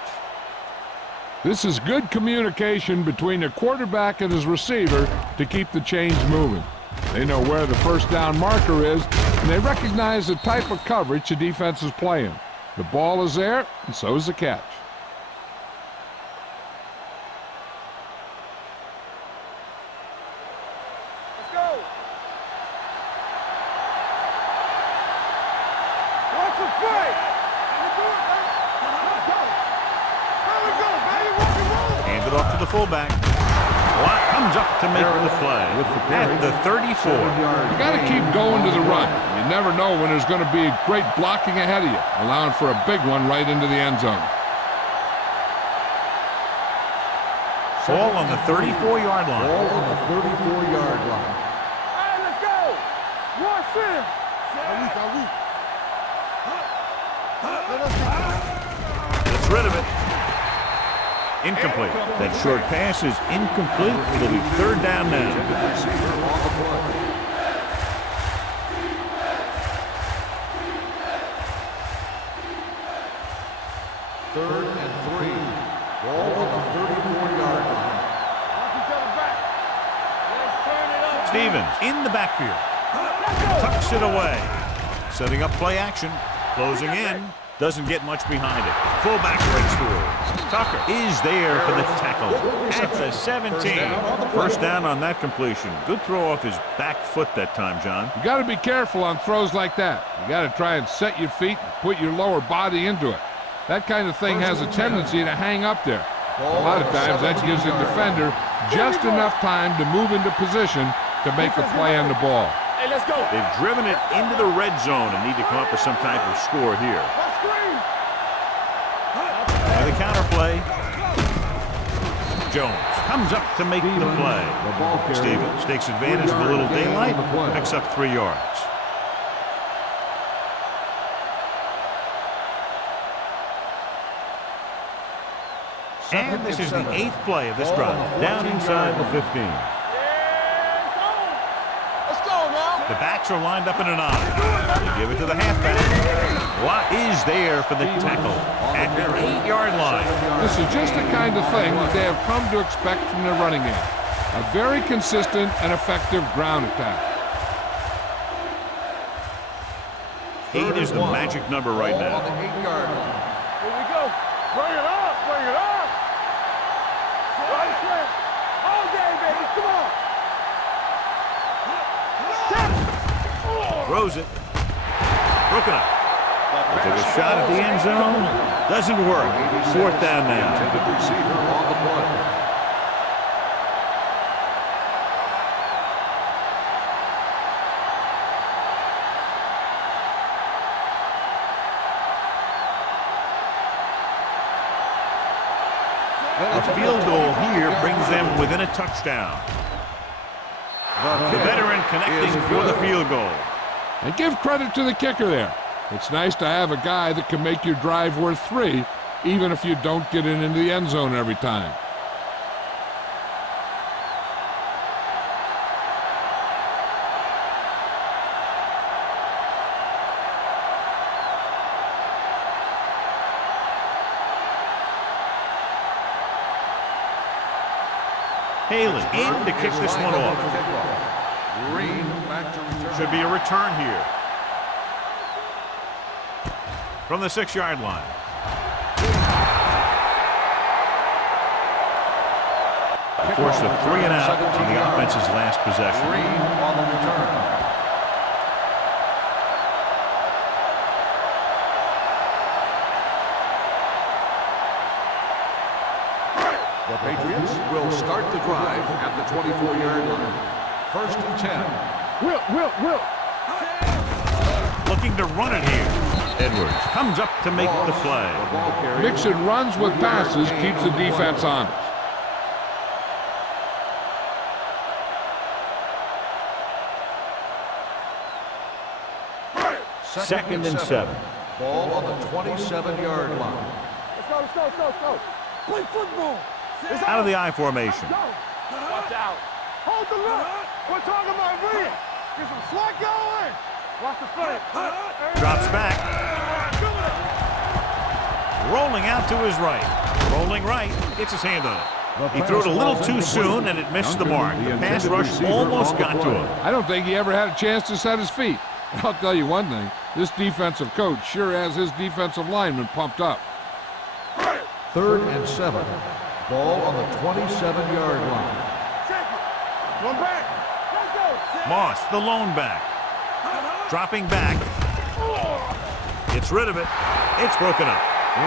This is good communication between the quarterback and his receiver to keep the chains moving. They know where the first down marker is, and they recognize the type of coverage the defense is playing. The ball is there, and so is the catch. Let's go. Watch the play. Let's go, baby. Rock and roll. Hand it off to the fullback. Watt comes up to make the play at the 34. You got to keep going to the run. You never know when there's going to be great blocking ahead of you, allowing for a big one right into the end zone. Ball on the 34-yard line. Ball on the 34-yard line. Hey, let's go. Watch him. Gets rid of it. Incomplete. That short pass is incomplete. It'll be third down now. Receiver on the play. Third and 3. Ball on the 34-yard line. Watch each other back. Let's turn it up. Stevens in the backfield. Tucks it away. Setting up play action. Closing in. Doesn't get much behind it. Fullback breaks through. Tucker is there for the tackle at the 17. First down on that completion. Good throw off his back foot that time, John. You got to be careful on throws like that. You got to try and set your feet and put your lower body into it. That kind of thing has a tendency to hang up there. A lot of times that gives the defender just enough time to move into position to make a play on the ball. Hey, let's go. They've driven it into the red zone and need to come up with some type of score here. Let's screen. And the counter play. Jones comes up to make the play. Stevens takes advantage of a little daylight, picks up 3 yards. And this is the 8th play of this drive. Down inside the 15. Let's go now. The backs are lined up in an eye. They give it to the halfback. Watt is there for the tackle at the 8-yard line. This is just the kind of thing that they have come to expect from their running game. A very consistent and effective ground attack. 8 is the magic number right Ball on now. the 8-yard line. Here we go. Bring it up. Bring it up. Right here. All day, baby. Come on. Throws it. Broken up. Took a shot at the end zone. Doesn't work. 4th down now. Intended receiver on the play. A field goal here brings them within a touchdown. The veteran connecting for the field goal. And give credit to the kicker there. It's nice to have a guy that can make your drive worth 3, even if you don't get it into the end zone every time. Halen in to kick this one off. Green back to return. Should be a return here. From the 6-yard line. Forced a 3 and out on the offense's last possession. Green on the return. The Patriots will start the drive at the 24-yard line. 1st and 10. Will. Looking to run it here. Edwards comes up to make the play. Mixing runs with passes keeps the defense honest. Second and 7. Ball on the 27-yard line. Let's go. Play football. Out of the I formation. Watch out. Hold the look. We're talking about read. Get some slack going. Watch the play. Drops back. Rolling out to his right. Rolling right, gets his hand on it. He threw it a little too soon, and it missed the mark. The pass rush almost got to him. I don't think he ever had a chance to set his feet. I'll tell you one thing, this defensive coach sure has his defensive lineman pumped up. 3rd and 7. Ball on the 27-yard line. One back. Let's go. Moss, the lone back. Dropping back. Gets rid of it. It's broken up.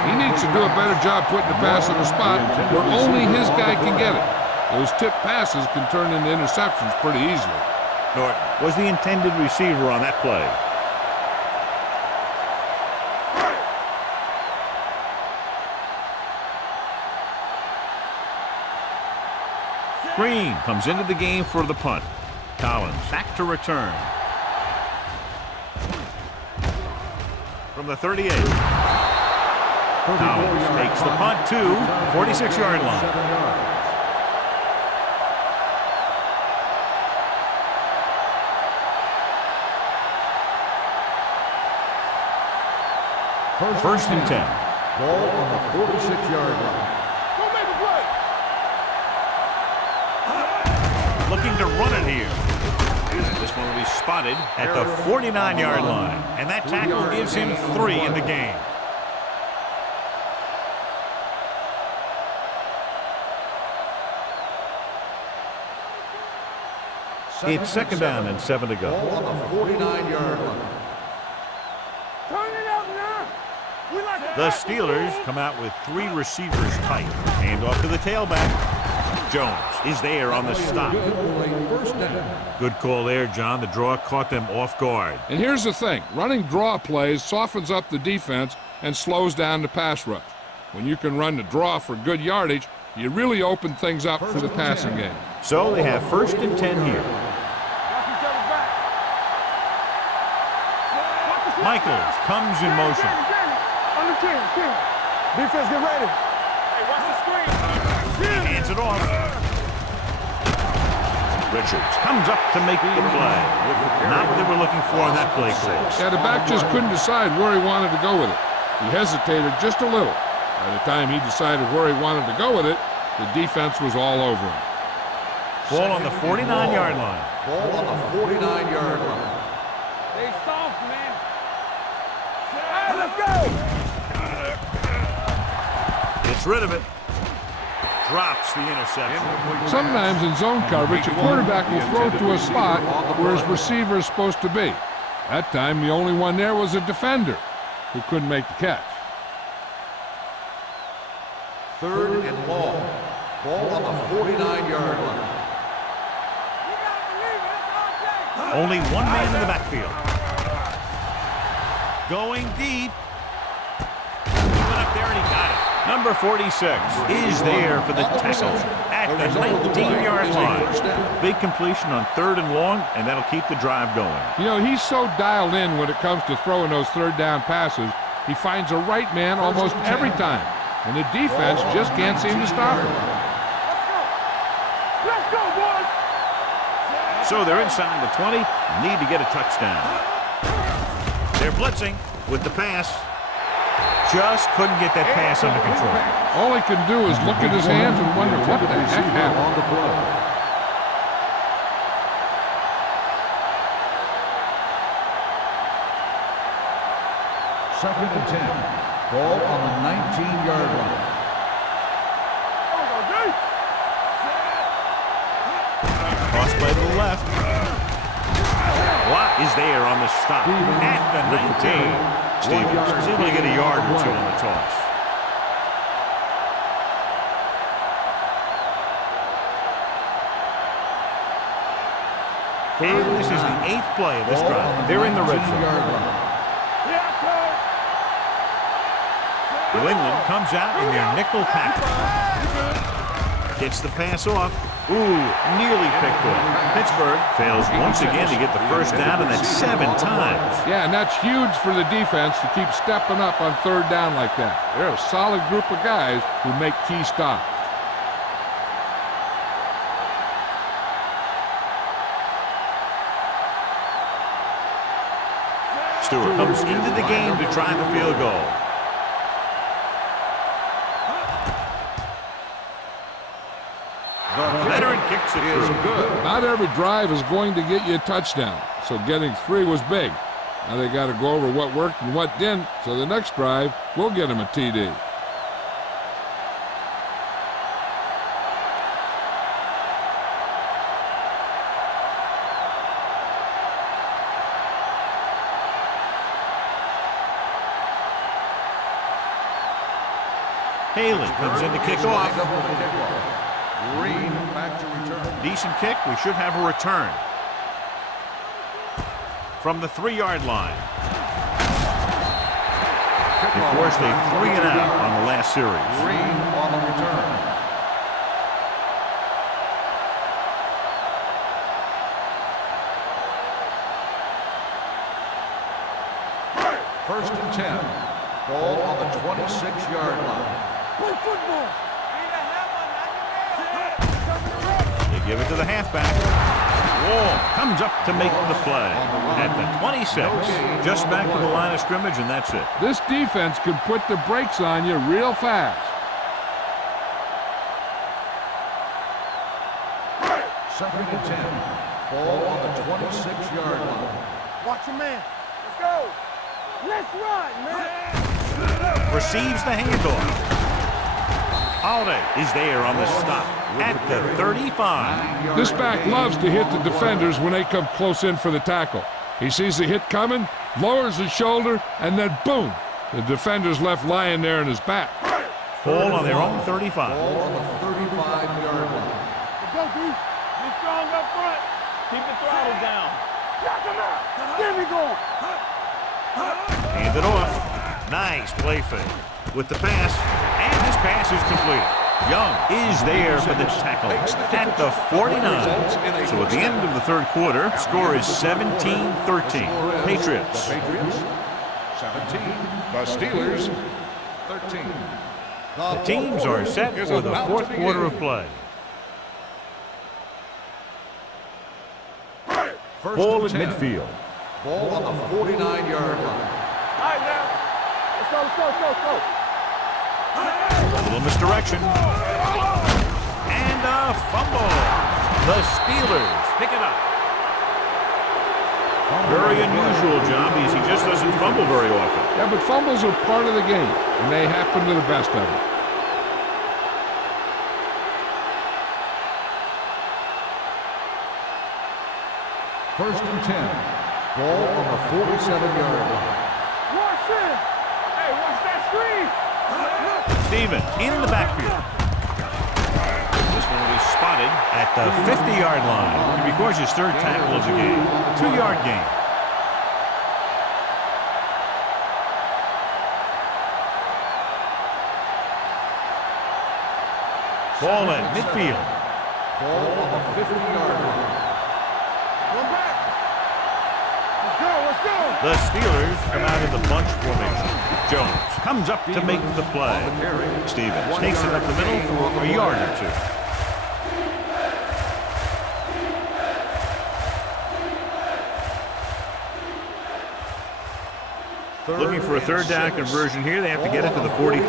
He needs to do a better job putting the pass in a spot where only his guy can get it. Those tip passes can turn into interceptions pretty easily. Norton was the intended receiver on that play. Green comes into the game for the punt. Collins back to return. From the 38. Collins takes the punt to 46-yard line. First and 10. Ball on the 46-yard line. Go make a play. Looking to run it here. This one will be spotted at the 49-yard line. And that tackle gives him 3 in the game. It's second down and 7 to go. Ball on the 49-yard line. Turn it out now. We like it. The Steelers come out with 3 receivers tight. Hand off to the tailback. Jones is there on the stop. First down. Good call there, John. The draw caught them off guard. And here's the thing, running draw plays softens up the defense and slows down the pass rush. When you can run the draw for good yardage, you really open things up for the passing game. So they have first and 10 here. Michaels comes in motion. On the 10. Defense, get ready. Hey, watch the screen. He hands it off. Richards comes up to make the play. Not what they were looking for on that play call. Yeah, the back just couldn't decide where he wanted to go with it. He hesitated just a little. By the time he decided where he wanted to go with it, the defense was all over him. Ball on the 49-yard line. Ball on the 49-yard line. Stay soft, man. Hey, let's go. Gets rid of it. Drops the interception. Sometimes in zone coverage, a quarterback will throw to a spot where his receiver is supposed to be. That time, the only one there was a defender who couldn't make the catch. 3rd and long. Ball on the 49-yard line. Only one man in the backfield. Going deep. He went up there and he got it. Number 46 is there for the tackle at the 19-yard line. Big completion on 3rd and long, and that'll keep the drive going. You know, he's so dialed in when it comes to throwing those 3rd down passes, he finds a right man almost every time, and the defense just can't seem to stop him. Let's go, boys. So they're inside the 20, need to get a touchdown. They're blitzing with the pass. Just couldn't get that pass under control. All he can do is look at his hands and wonder what the heck happened. On the play. Second and 10. Ball on the 19-yard line. Cross play to the left. Watt is there on the stop at the 19. Stevens is able to get a yard or 2 on the toss. And this is the 8th play of this drive. They're in the red zone. New England comes out in their nickel package. Gets the pass off. Ooh, nearly picked off. Pittsburgh fails once again to get the first down, and that's 7 times. Yeah, and that's huge for the defense to keep stepping up on 3rd down like that. They're a solid group of guys who make key stops. Stewart comes into the game to try the field goal. The veteran kicks it is through. good. Not every drive is going to get you a touchdown, so getting 3 was big. Now they got to go over what worked and what didn't, so the next drive will get them a TD. Haley comes in to kick off. Green back to return. Decent kick. We should have a return. From the 3-yard line. He forced a 3-and-out on the last series. Green on the return. First and 10. Ball on the 26-yard line. Play football. They give it to the halfback. Wall comes up to make the play at the 26. Just back to the line of scrimmage, and that's it. This defense could put the brakes on you real fast. Second and 10. Ball on the 26-yard line. Watch your man. Let's go. Let's run, man. Receives the handoff. Holiday is there on the stop at the 35. This back loves to hit the defenders when they come close in for the tackle. He sees the hit coming, lowers his shoulder, and then boom, the defender's left lying there in his back. Ball on their own 35. Ball on the 35-yard line. Let's go, D. Be strong up front. Keep the throttle down. Knock him out. There we go. Hand it off. Nice play fake with the pass, and his pass is completed. Young is there for the tackle at the 49. So at the end of the third quarter, score is 17-13. Patriots. The Patriots, 17. The Steelers, 13. The teams are set for the fourth quarter of play. Ball at midfield. Ball on the 49-yard line. All right, now. Let's go, let's go, let's go, let's go. A little misdirection. And a fumble. The Steelers pick it up. Very unusual job because he just doesn't fumble very often. Yeah, but fumbles are part of the game, and they happen to the best of them. First and 10. Ball on the 47-yard line. Watch it. Hey, watch that screen. Stevens in the backfield. This one will be spotted at the 50-yard line. He records his third tackle of the game. 2-yard gain. Ball at midfield. Ball on the 50-yard line. One back. Let's go, let's go. The Steelers come out in the bunch formation. Jones comes up to make the play. Stevens takes it up the middle for a yard or two. Looking for a third down conversion here. They have to get it to the 43.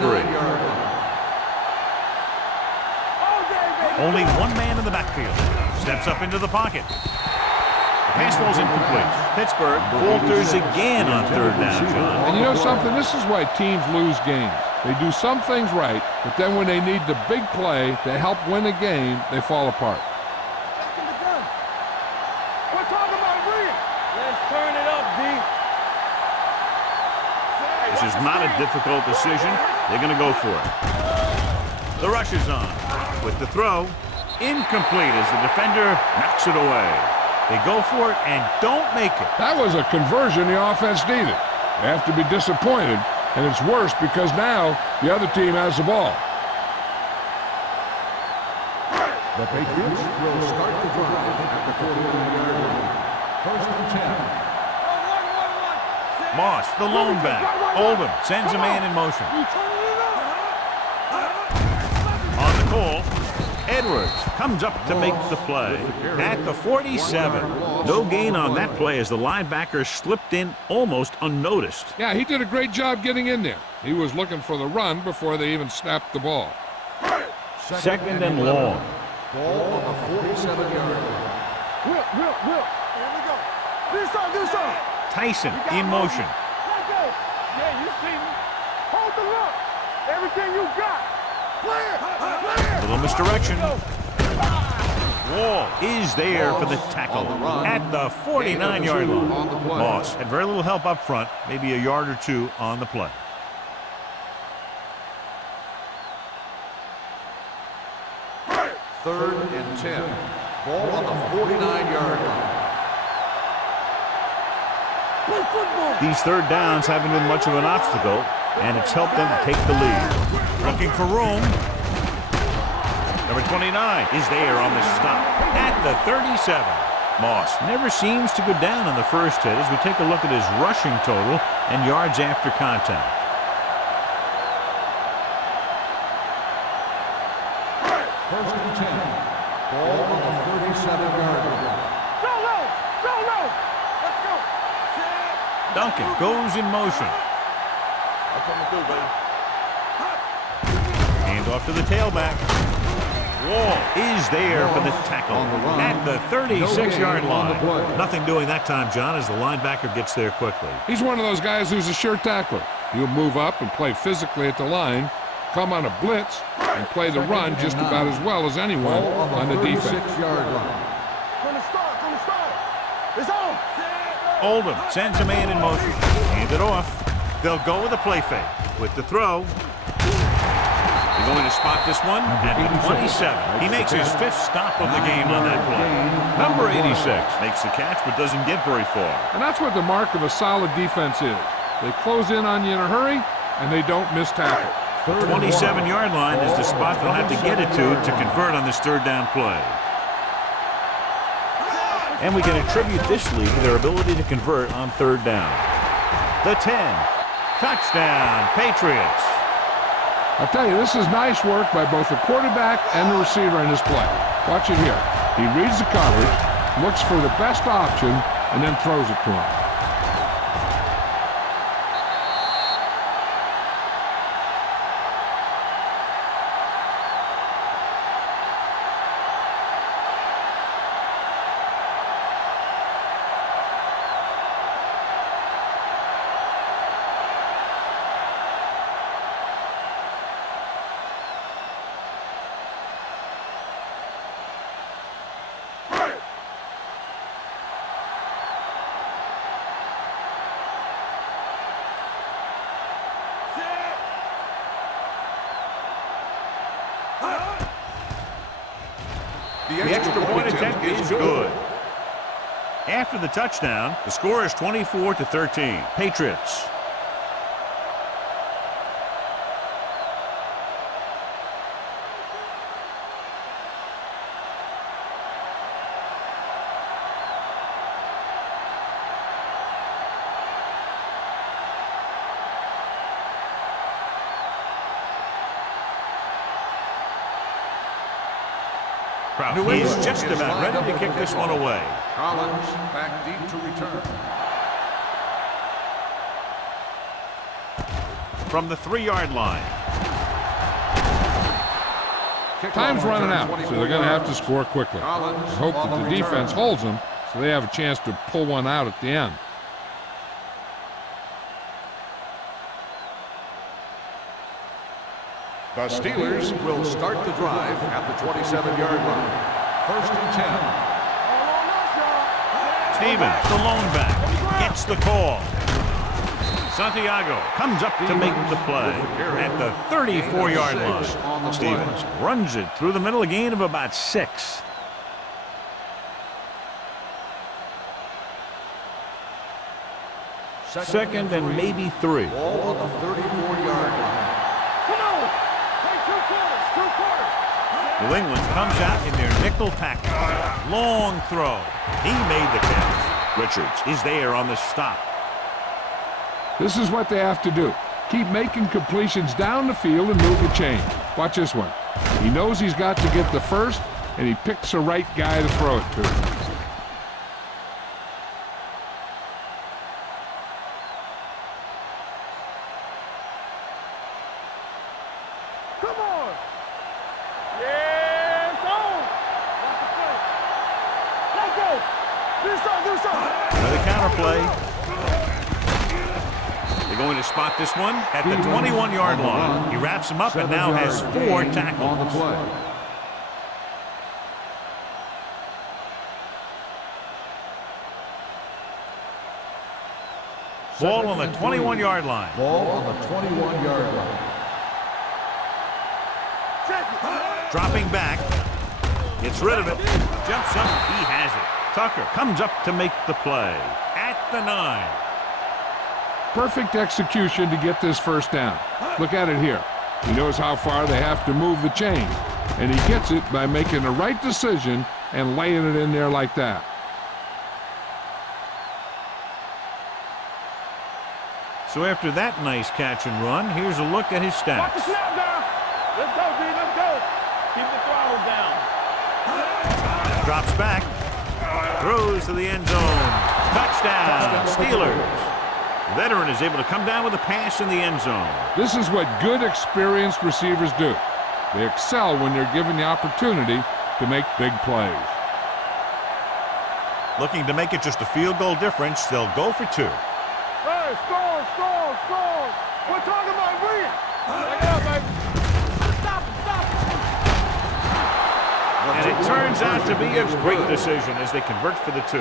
Only one man in the backfield. Steps up into the pocket. The pass ball's incomplete. Pittsburgh falters again on third down, John. And you know something? This is why teams lose games. They do some things right, but then when they need the big play to help win a game, they fall apart. Back in the gun. We're talking about William. Let's turn it up, D. This is not a difficult decision. They're going to go for it. The rush is on. With the throw, incomplete as the defender knocks it away. They go for it and don't make it. That was a conversion the offense needed. They have to be disappointed, and it's worse because now the other team has the ball. The Patriots will start the drive at the 41-yard line. First and 10. Moss, the lone back. Oldham sends a man in motion. On the call, Edwards comes up to make the play at the 47. No gain on that play as the linebacker slipped in almost unnoticed. Yeah, he did a great job getting in there. He was looking for the run before they even snapped the ball. Second and long. Ball on the 47-yard line. Whip. Here we go. Do something. Tyson in motion. Let's go. Yeah, you see me. Hold the look. Everything you got. Clear. Little misdirection. Wall is there for the tackle at the 49-yard line. Moss had very little help up front, maybe a yard or two on the play. Third and 10. Ball on the 49-yard line. These third downs haven't been much of an obstacle, and it's helped them to take the lead. Looking for room. Number 29 is there on the stop at the 37. Moss never seems to go down on the first hit as we take a look at his rushing total and yards after contact. First and 10. Ball on the 37-yard line. So low. Let's go. Duncan goes in motion. I'm coming through, baby. Hand off to the tailback. Wall is there for the tackle at the 36-yard line. Nothing doing that time, John, as the linebacker gets there quickly. He's one of those guys who's a sure tackler. He'll move up and play physically at the line, come on a blitz, and play the run just about as well as anyone on the defense. 36-yard line. From the start. It's on. Oldham sends a man in motion. Hand it off. They'll go with a play fake. With the throw. They're going to spot this one at the 27. He makes his 5th stop of the game on that play. Number 86 makes the catch but doesn't get very far. And that's what the mark of a solid defense is. They close in on you in a hurry, and they don't miss tackle. The 27-yard line is the spot they'll have to get it to convert on this third down play. And we can attribute this lead to their ability to convert on third down. The 10. Touchdown, Patriots. I'll tell you, this is nice work by both the quarterback and the receiver in this play. Watch it here. He reads the coverage, looks for the best option, and then throws it to him. The extra point attempt is good. After the touchdown, the score is 24-13. Patriots. He's just about ready to kick this one away. Collins back deep to return. From the 3-yard line. Time's running out, so they're going to have to score quickly. I hope that the defense holds them so they have a chance to pull one out at the end. The Steelers will start the drive at the 27-yard line. First and 10. Stevens, the lone back, gets the call. Santiago comes up to make the play at the 34-yard line. Stevens runs it through the middle, a gain of about 6. Second and maybe 3. Ball on the 34-yard line. New England comes out in their nickel package. Long throw. He made the catch. Richards is there on the stop. This is what they have to do. Keep making completions down the field and move the chain. Watch this one. He knows he's got to get the first, and he picks the right guy to throw it to. play. They're going to spot this one at the 21-yard line. He wraps him up and now has 4 tackles. On the play. Ball on the 21-yard line. Ball on the 21-yard line. Dropping back. Gets rid of it. Jumps up. He has it. Tucker comes up to make the play at the 9. Perfect execution to get this first down. Look at it here. He knows how far they have to move the chain, and he gets it by making the right decision and laying it in there like that. So after that nice catch and run, here's a look at his Watch the stats. snap down. Let's go, D. Let's go. Keep the throttle down. Drops back. Throws to the end zone. Touchdown, Steelers. Veteran is able to come down with a pass in the end zone. This is what good, experienced receivers do. They excel when they're given the opportunity to make big plays. Looking to make it just a field goal difference, they'll go for 2. Hey, score, score, score. We're talking about win. Back it up, baby. Stop it, stop it. And it turns out to be a great decision as they convert for the 2.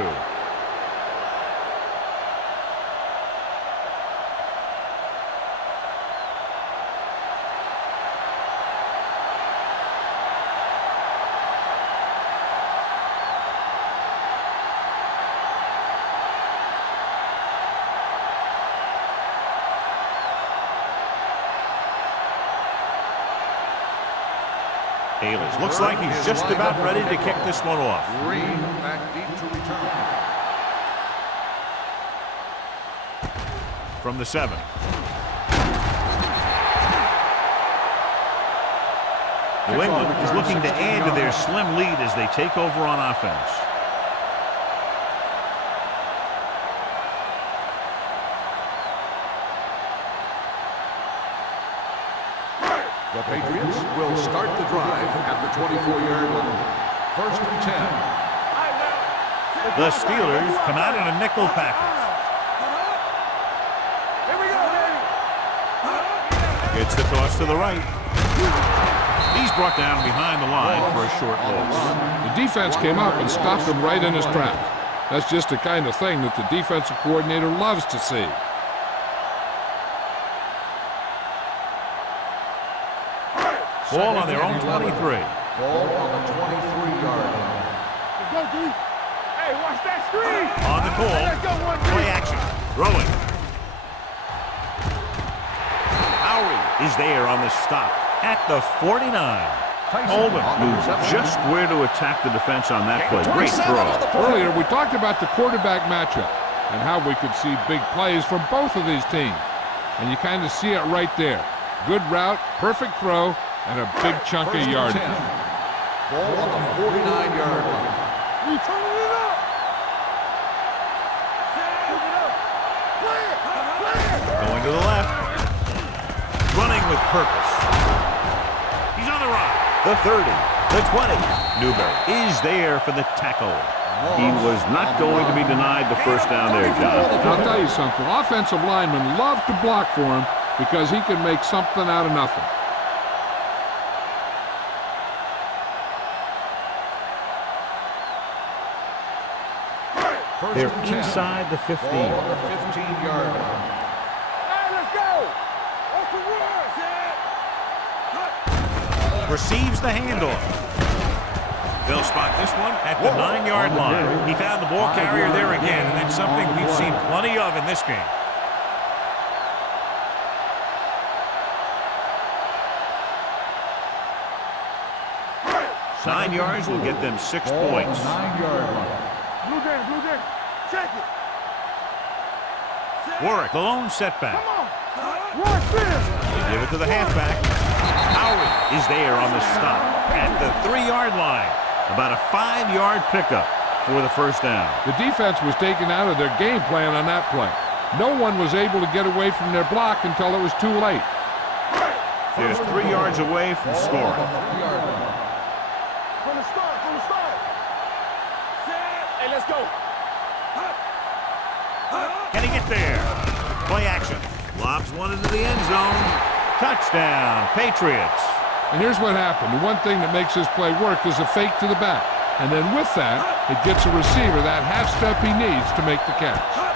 Ayles looks like he's just about ready to kick this one off. Green back deep to return. From the 7. New England is looking to add to their slim lead as they take over on offense. The Patriots will start the drive at the 24-yard line. First and 10. The Steelers come out in a nickel package. Here we go, baby. Gets the toss to the right. He's brought down behind the line for a short loss. The defense came up and stopped him right in his tracks. That's just the kind of thing that the defensive coordinator loves to see. Ball on their own 23. Ball on the 23-yard line. Let's go, D. Hey, watch that screen. On the call. Let's go, 1-3. Play action. Rolling. Howie is there on the stop at the 49. Holden knows just where to attack the defense on that play. Great throw. Earlier, we talked about the quarterback matchup and how we could see big plays from both of these teams. And you kind of see it right there. Good route, perfect throw, and a big chunk of yardage. Ball on the 49-yard line. We turning it up. Move it up. Play it. Play it. Going to the left. Running with purpose. He's on the run. The 30, the 20. Newberry is there for the tackle. He was not going to be denied the first down there, John. I'll tell you something. Offensive linemen love to block for him because he can make something out of nothing. They're inside the 15. Ball on the 15-yard line. Hey, let's go. Off the run. Receives the handoff. They'll spot this one at the 9-yard line. He found the ball carrier there again, and that's something we've seen plenty of in this game. Nine yards will get them 6 Ball on points. the 9-yard line. Blue game. Check it. Warwick, the lone setback. Come on. Watch this. They give it to the halfback. Howie is there on the stop at the 3-yard line. About a 5-yard pickup for the first down. The defense was taken out of their game plan on that play. No one was able to get away from their block until it was too late. They're 3 yards away from scoring. From the start. Hey, let's go. Can he get there? Play action. Lobs one into the end zone. Touchdown, Patriots. And here's what happened. The one thing that makes this play work is a fake to the back. And then with that, it gets a receiver that half step he needs to make the catch.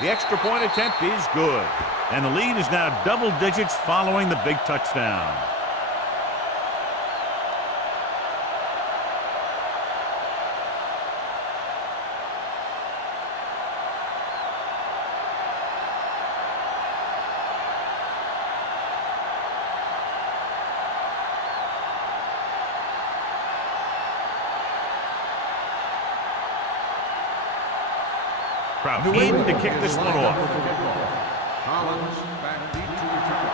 The extra point attempt is good. And the lead is now double digits following the big touchdown. Crowd in to kick this one off. Collins back deep to return.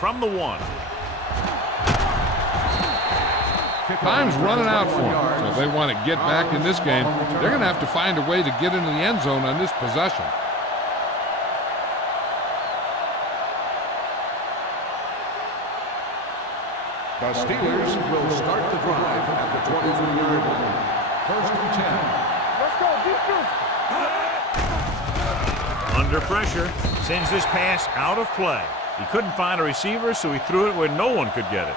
From the 1. Time's running out for them. So if they want to get back in this game, they're going to have to find a way to get into the end zone on this possession. The Steelers will start the drive at the 23-yard line. First and 10. Let's go, defense. Under pressure, sends this pass out of play. He couldn't find a receiver, so he threw it where no one could get it.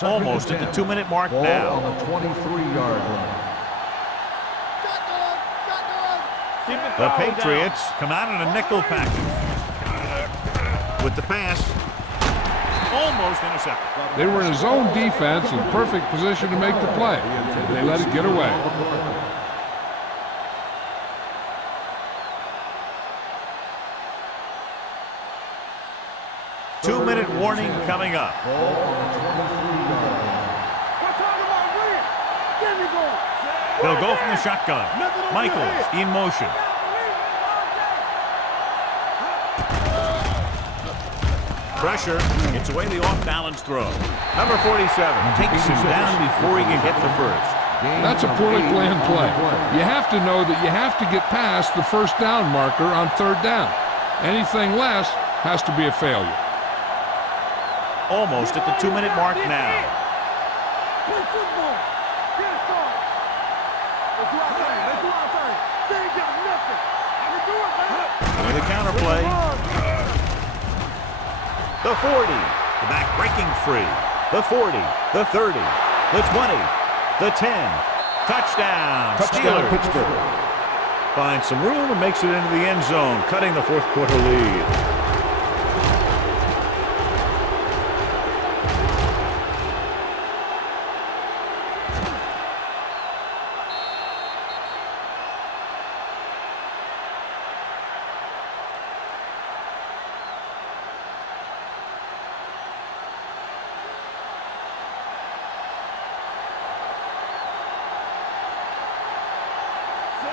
Almost at the 2-minute mark Ball now. on the 23-yard line. The Patriots come out in a nickel package. With the pass, almost intercepted. They were in a zone defense in perfect position to make the play. They let it get away. Two-minute warning coming up. They'll go from the shotgun. Michaels in motion. Pressure gets away the off-balance throw. Number 47 takes him down before he can get the first. That's a poorly planned play. You have to know that you have to get past the first down marker on third down. Anything less has to be a failure. Almost at the 2-minute mark now. Play football. Get it started. Let's do our thing. Let's do our thing. They ain't got nothing. I can do it, man. With a counter play. The 40. The back breaking free. The 40. The 30. The 20. The 10. Touchdown. Steelers. Pittsburgh. Finds some room and makes it into the end zone, cutting the fourth quarter lead.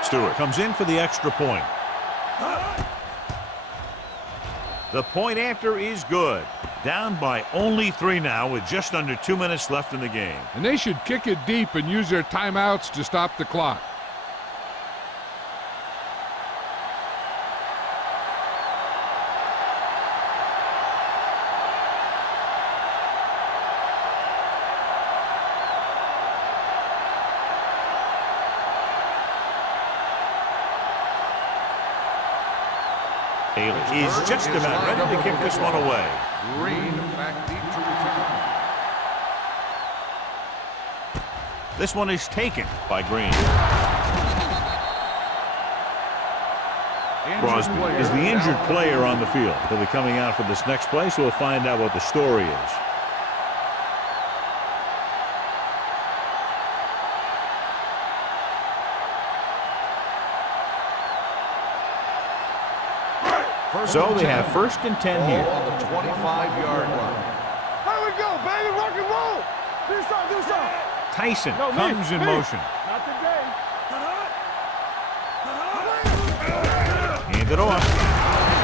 Stewart comes in for the extra point. The point after is good. Down by only 3 now with just under 2 minutes left in the game. And they should kick it deep and use their timeouts to stop the clock. He's just about ready to kick this one away. Green back deep to return. This one is taken by Green. Crosby is the injured player on the field. He'll be coming out for this next play, so we'll find out what the story is. So they have 1st and 10 here. On the 25-yard line. Here we go, baby. Rock and roll. Do something. Tyson No, me, comes in me. motion. Not today. Hand it off.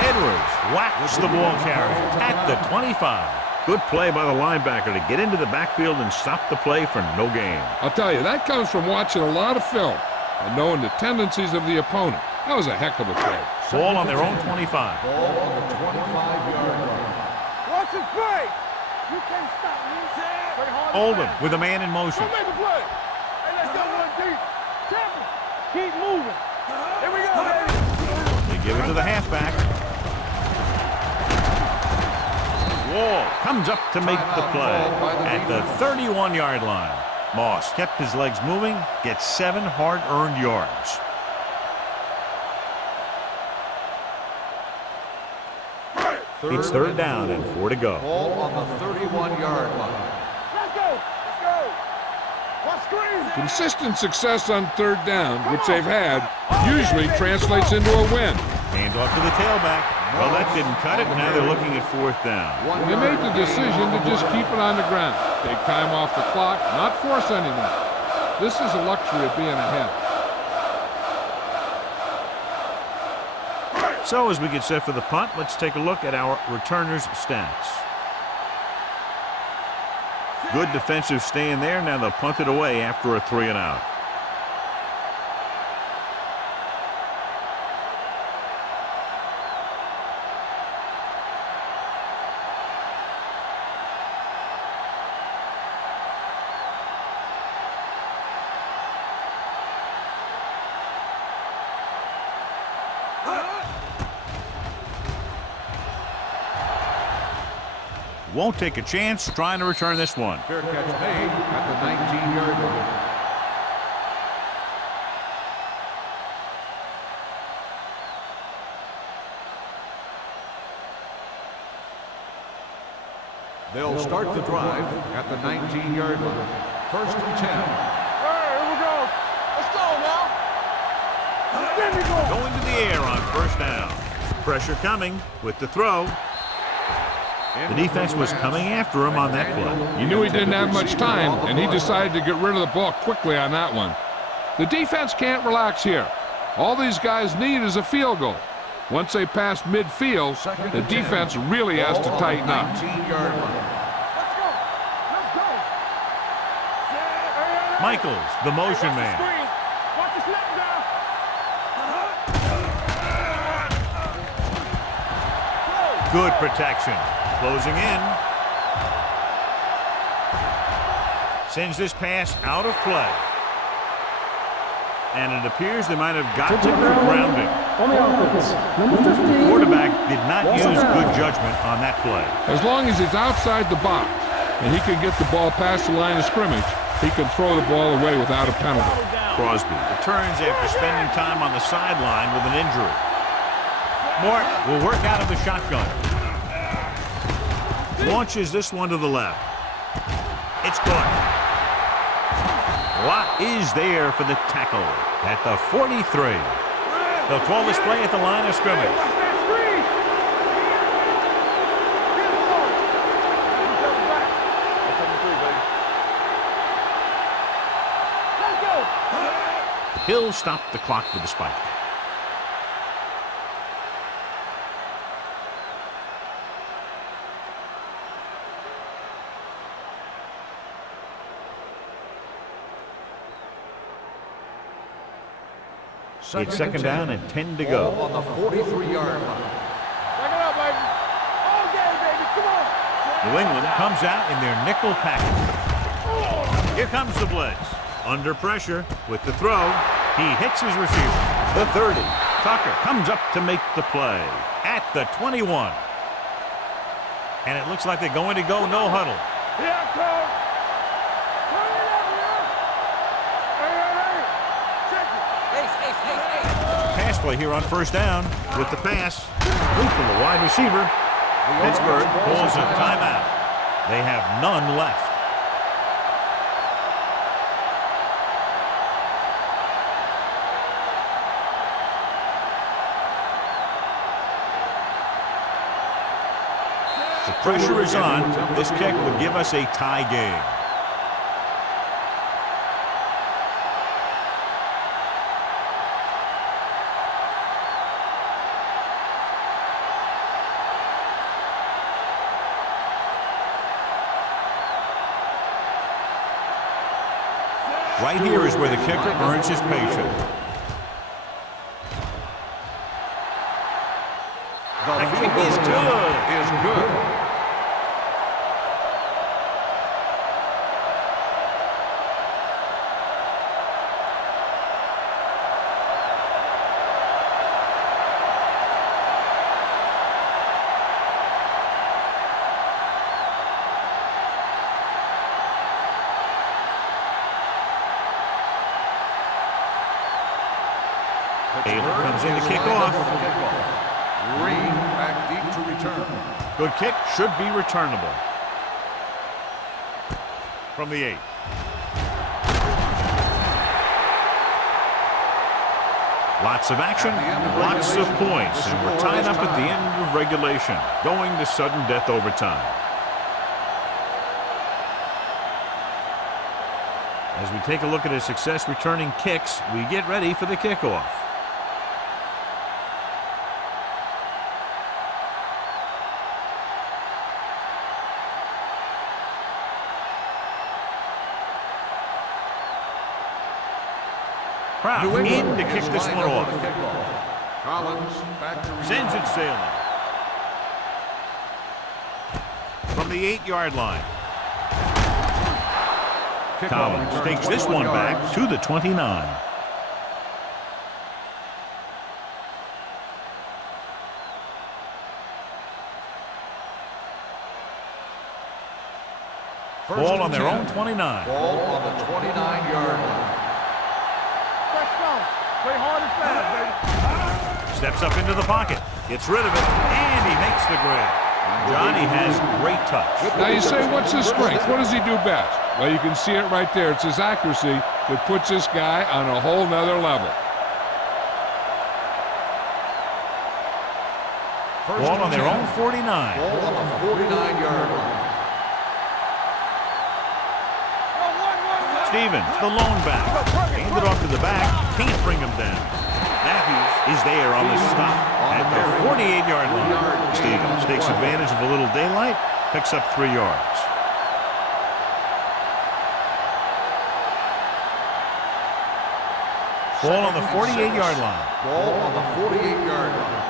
Edwards whacks the ball carrier at the 25. Good play by the linebacker to get into the backfield and stop the play for no gain. I'll tell you, that comes from watching a lot of film and knowing the tendencies of the opponent. That was a heck of a play. Ball on their own 25. Ball on the 25-yard line. Watch it play. You can't stop me. Play hard. Oldham with a man in motion. Don't make a play. Hey, let's go one deep. Temple. Keep moving. Here we go, baby. They give it to the halfback. Wall comes up to make the play at the 31-yard line. Moss kept his legs moving, gets 7 hard-earned yards. It's 3rd down and 4 to go. Ball on the 31-yard line. Let's go. Let's go. Watch screen. Consistent success on 3rd down, which they've had, usually translates into a win. Hand off to the tailback. Well, that didn't cut it. Now they're looking at 4th down. They made the decision to just keep it on the ground. Take time off the clock, not force anything. This is a luxury of being ahead. So as we get set for the punt, let's take a look at our returners' stats. Good defensive stand there. Now they'll punt it away after a 3 and out. Won't take a chance trying to return this one. Fair catch made at the 19-yard line. They'll start the drive at the 19-yard line. 1st and 10. Hey, here we go. Let's go now. There we go. Going to the air on 1st down. Pressure coming with the throw. The defense was coming after him on that play. He knew he didn't have much time, and he decided to get rid of the ball quickly on that one. The defense can't relax here. All these guys need is a field goal. Once they pass midfield, the defense really has to tighten up. 19-yard line. Let's go. Let's go. Michaels, the motion man. Screen. Watch this let down. Good protection. Closing in. Sends this pass out of play. And it appears they might have got him for grounding. On the offense, number 15. Quarterback did not use good judgment on that play. As long as he's outside the box and he can get the ball past the line of scrimmage, he can throw the ball away without a penalty. Crosby returns after spending time on the sideline with an injury. Mort will work out of the shotgun. Launches this one to the left. It's caught. Watt is there for the tackle at the 43. They'll call this play at the line of scrimmage. Watch that screen. Get the ball. Back. Let's go. He'll stop the clock with the spike. It's 2nd down and 10 to go. Ball on the 43-yard line. Back it up, baby. All day, baby. Come on. New England comes out in their nickel package. Here comes the blitz. Under pressure with the throw. He hits his receiver. The 30. Tucker comes up to make the play at the 21. And it looks like they're going to go no huddle. Here I come. Turn it up, man. Hey. Check it. Pass play here on 1st down with the pass. Complete to the wide receiver. Pittsburgh pulls a timeout. They have none left. The pressure is on. This kick would give us a tie game. Right here is where the kicker earns his patience. The kick is good. Is good. Taylor comes in to kick off. Green back deep to return. Good kick, should be returnable. From the 8. Lots of action, lots of points, and we're tied up at the end of regulation, going to sudden death overtime. As we take a look at his success returning kicks, we get ready for the kickoff. Proud in to kick this one off. Collins back to Sends it sailing. From the 8-yard line. Collins takes this one back to the 29. Ball on their own 29. Ball on the 29-yard line. Play hard and fast, baby. Steps up into the pocket. Gets rid of it. And he makes the grab. Johnny has great touch. Now you say, what's his strength? What does he do best? Well, you can see it right there. It's his accuracy that puts this guy on a whole nother level. Ball on their own 49. Ball on the 49-yard line. Stevens, the lone back. Handed off to the back. Can't bring him down. Matthews is there on the stop at the 48-yard line. Stevens takes advantage of a little daylight, picks up 3 yards. Ball on the 48-yard line. Ball on the 48-yard line.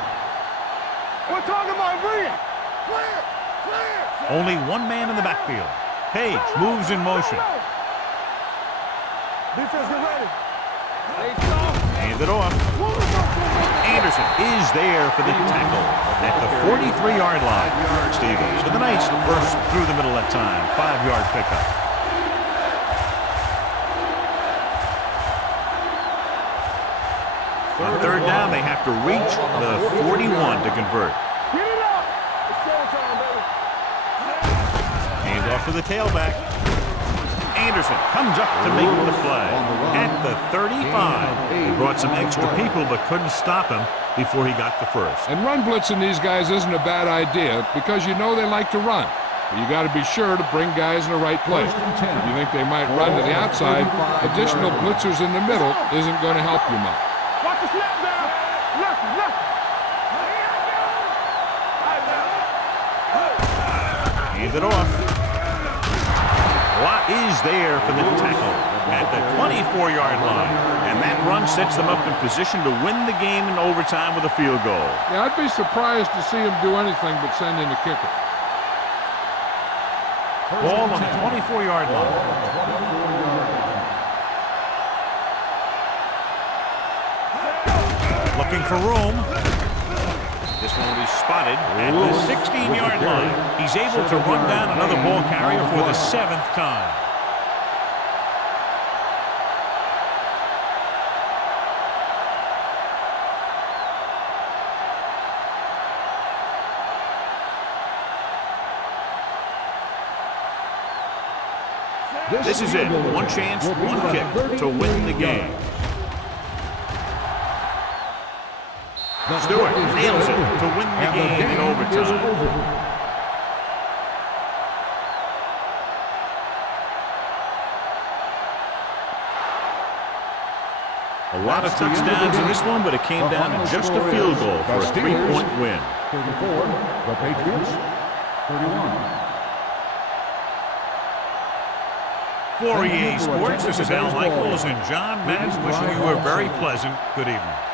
We're talking about bring it. Clear. Clear. Only one man in the backfield. Page moves in motion. Defense get ready. Hand it off. Anderson is there for the tackle at the 43-yard line. Stevens with a nice burst through the middle that time. 5-yard pickup. On third down, they have to reach the 41 to convert. Get it up. It's showtime, baby. Hand off to the tailback. Anderson comes up to make the play at the 35. He brought some extra people but couldn't stop him before he got the first. And run blitzing these guys isn't a bad idea because you know they like to run. But you got to be sure to bring guys in the right place. If you think they might run to the outside, additional blitzers in the middle isn't going to help you much. Watch the snap down. Left. Hand it off. Watt is there for the tackle at the 24-yard line. And that run sets them up in position to win the game in overtime with a field goal. Yeah, I'd be surprised to see him do anything but send in a kicker. Ball on the 24-yard line. Looking for room. This one will be spotted at the 16-yard line. He's able to run down another ball carrier for the 7th time. This is it. One chance, one kick to win the game. Stewart nails it to win the game in overtime. lot of touchdowns in this one, but it came down to just a field goal for a 3-point win. 34, the Patriots, 31. For EA Sports, this is Al Michaels and John Madden wishing you a very pleasant good evening.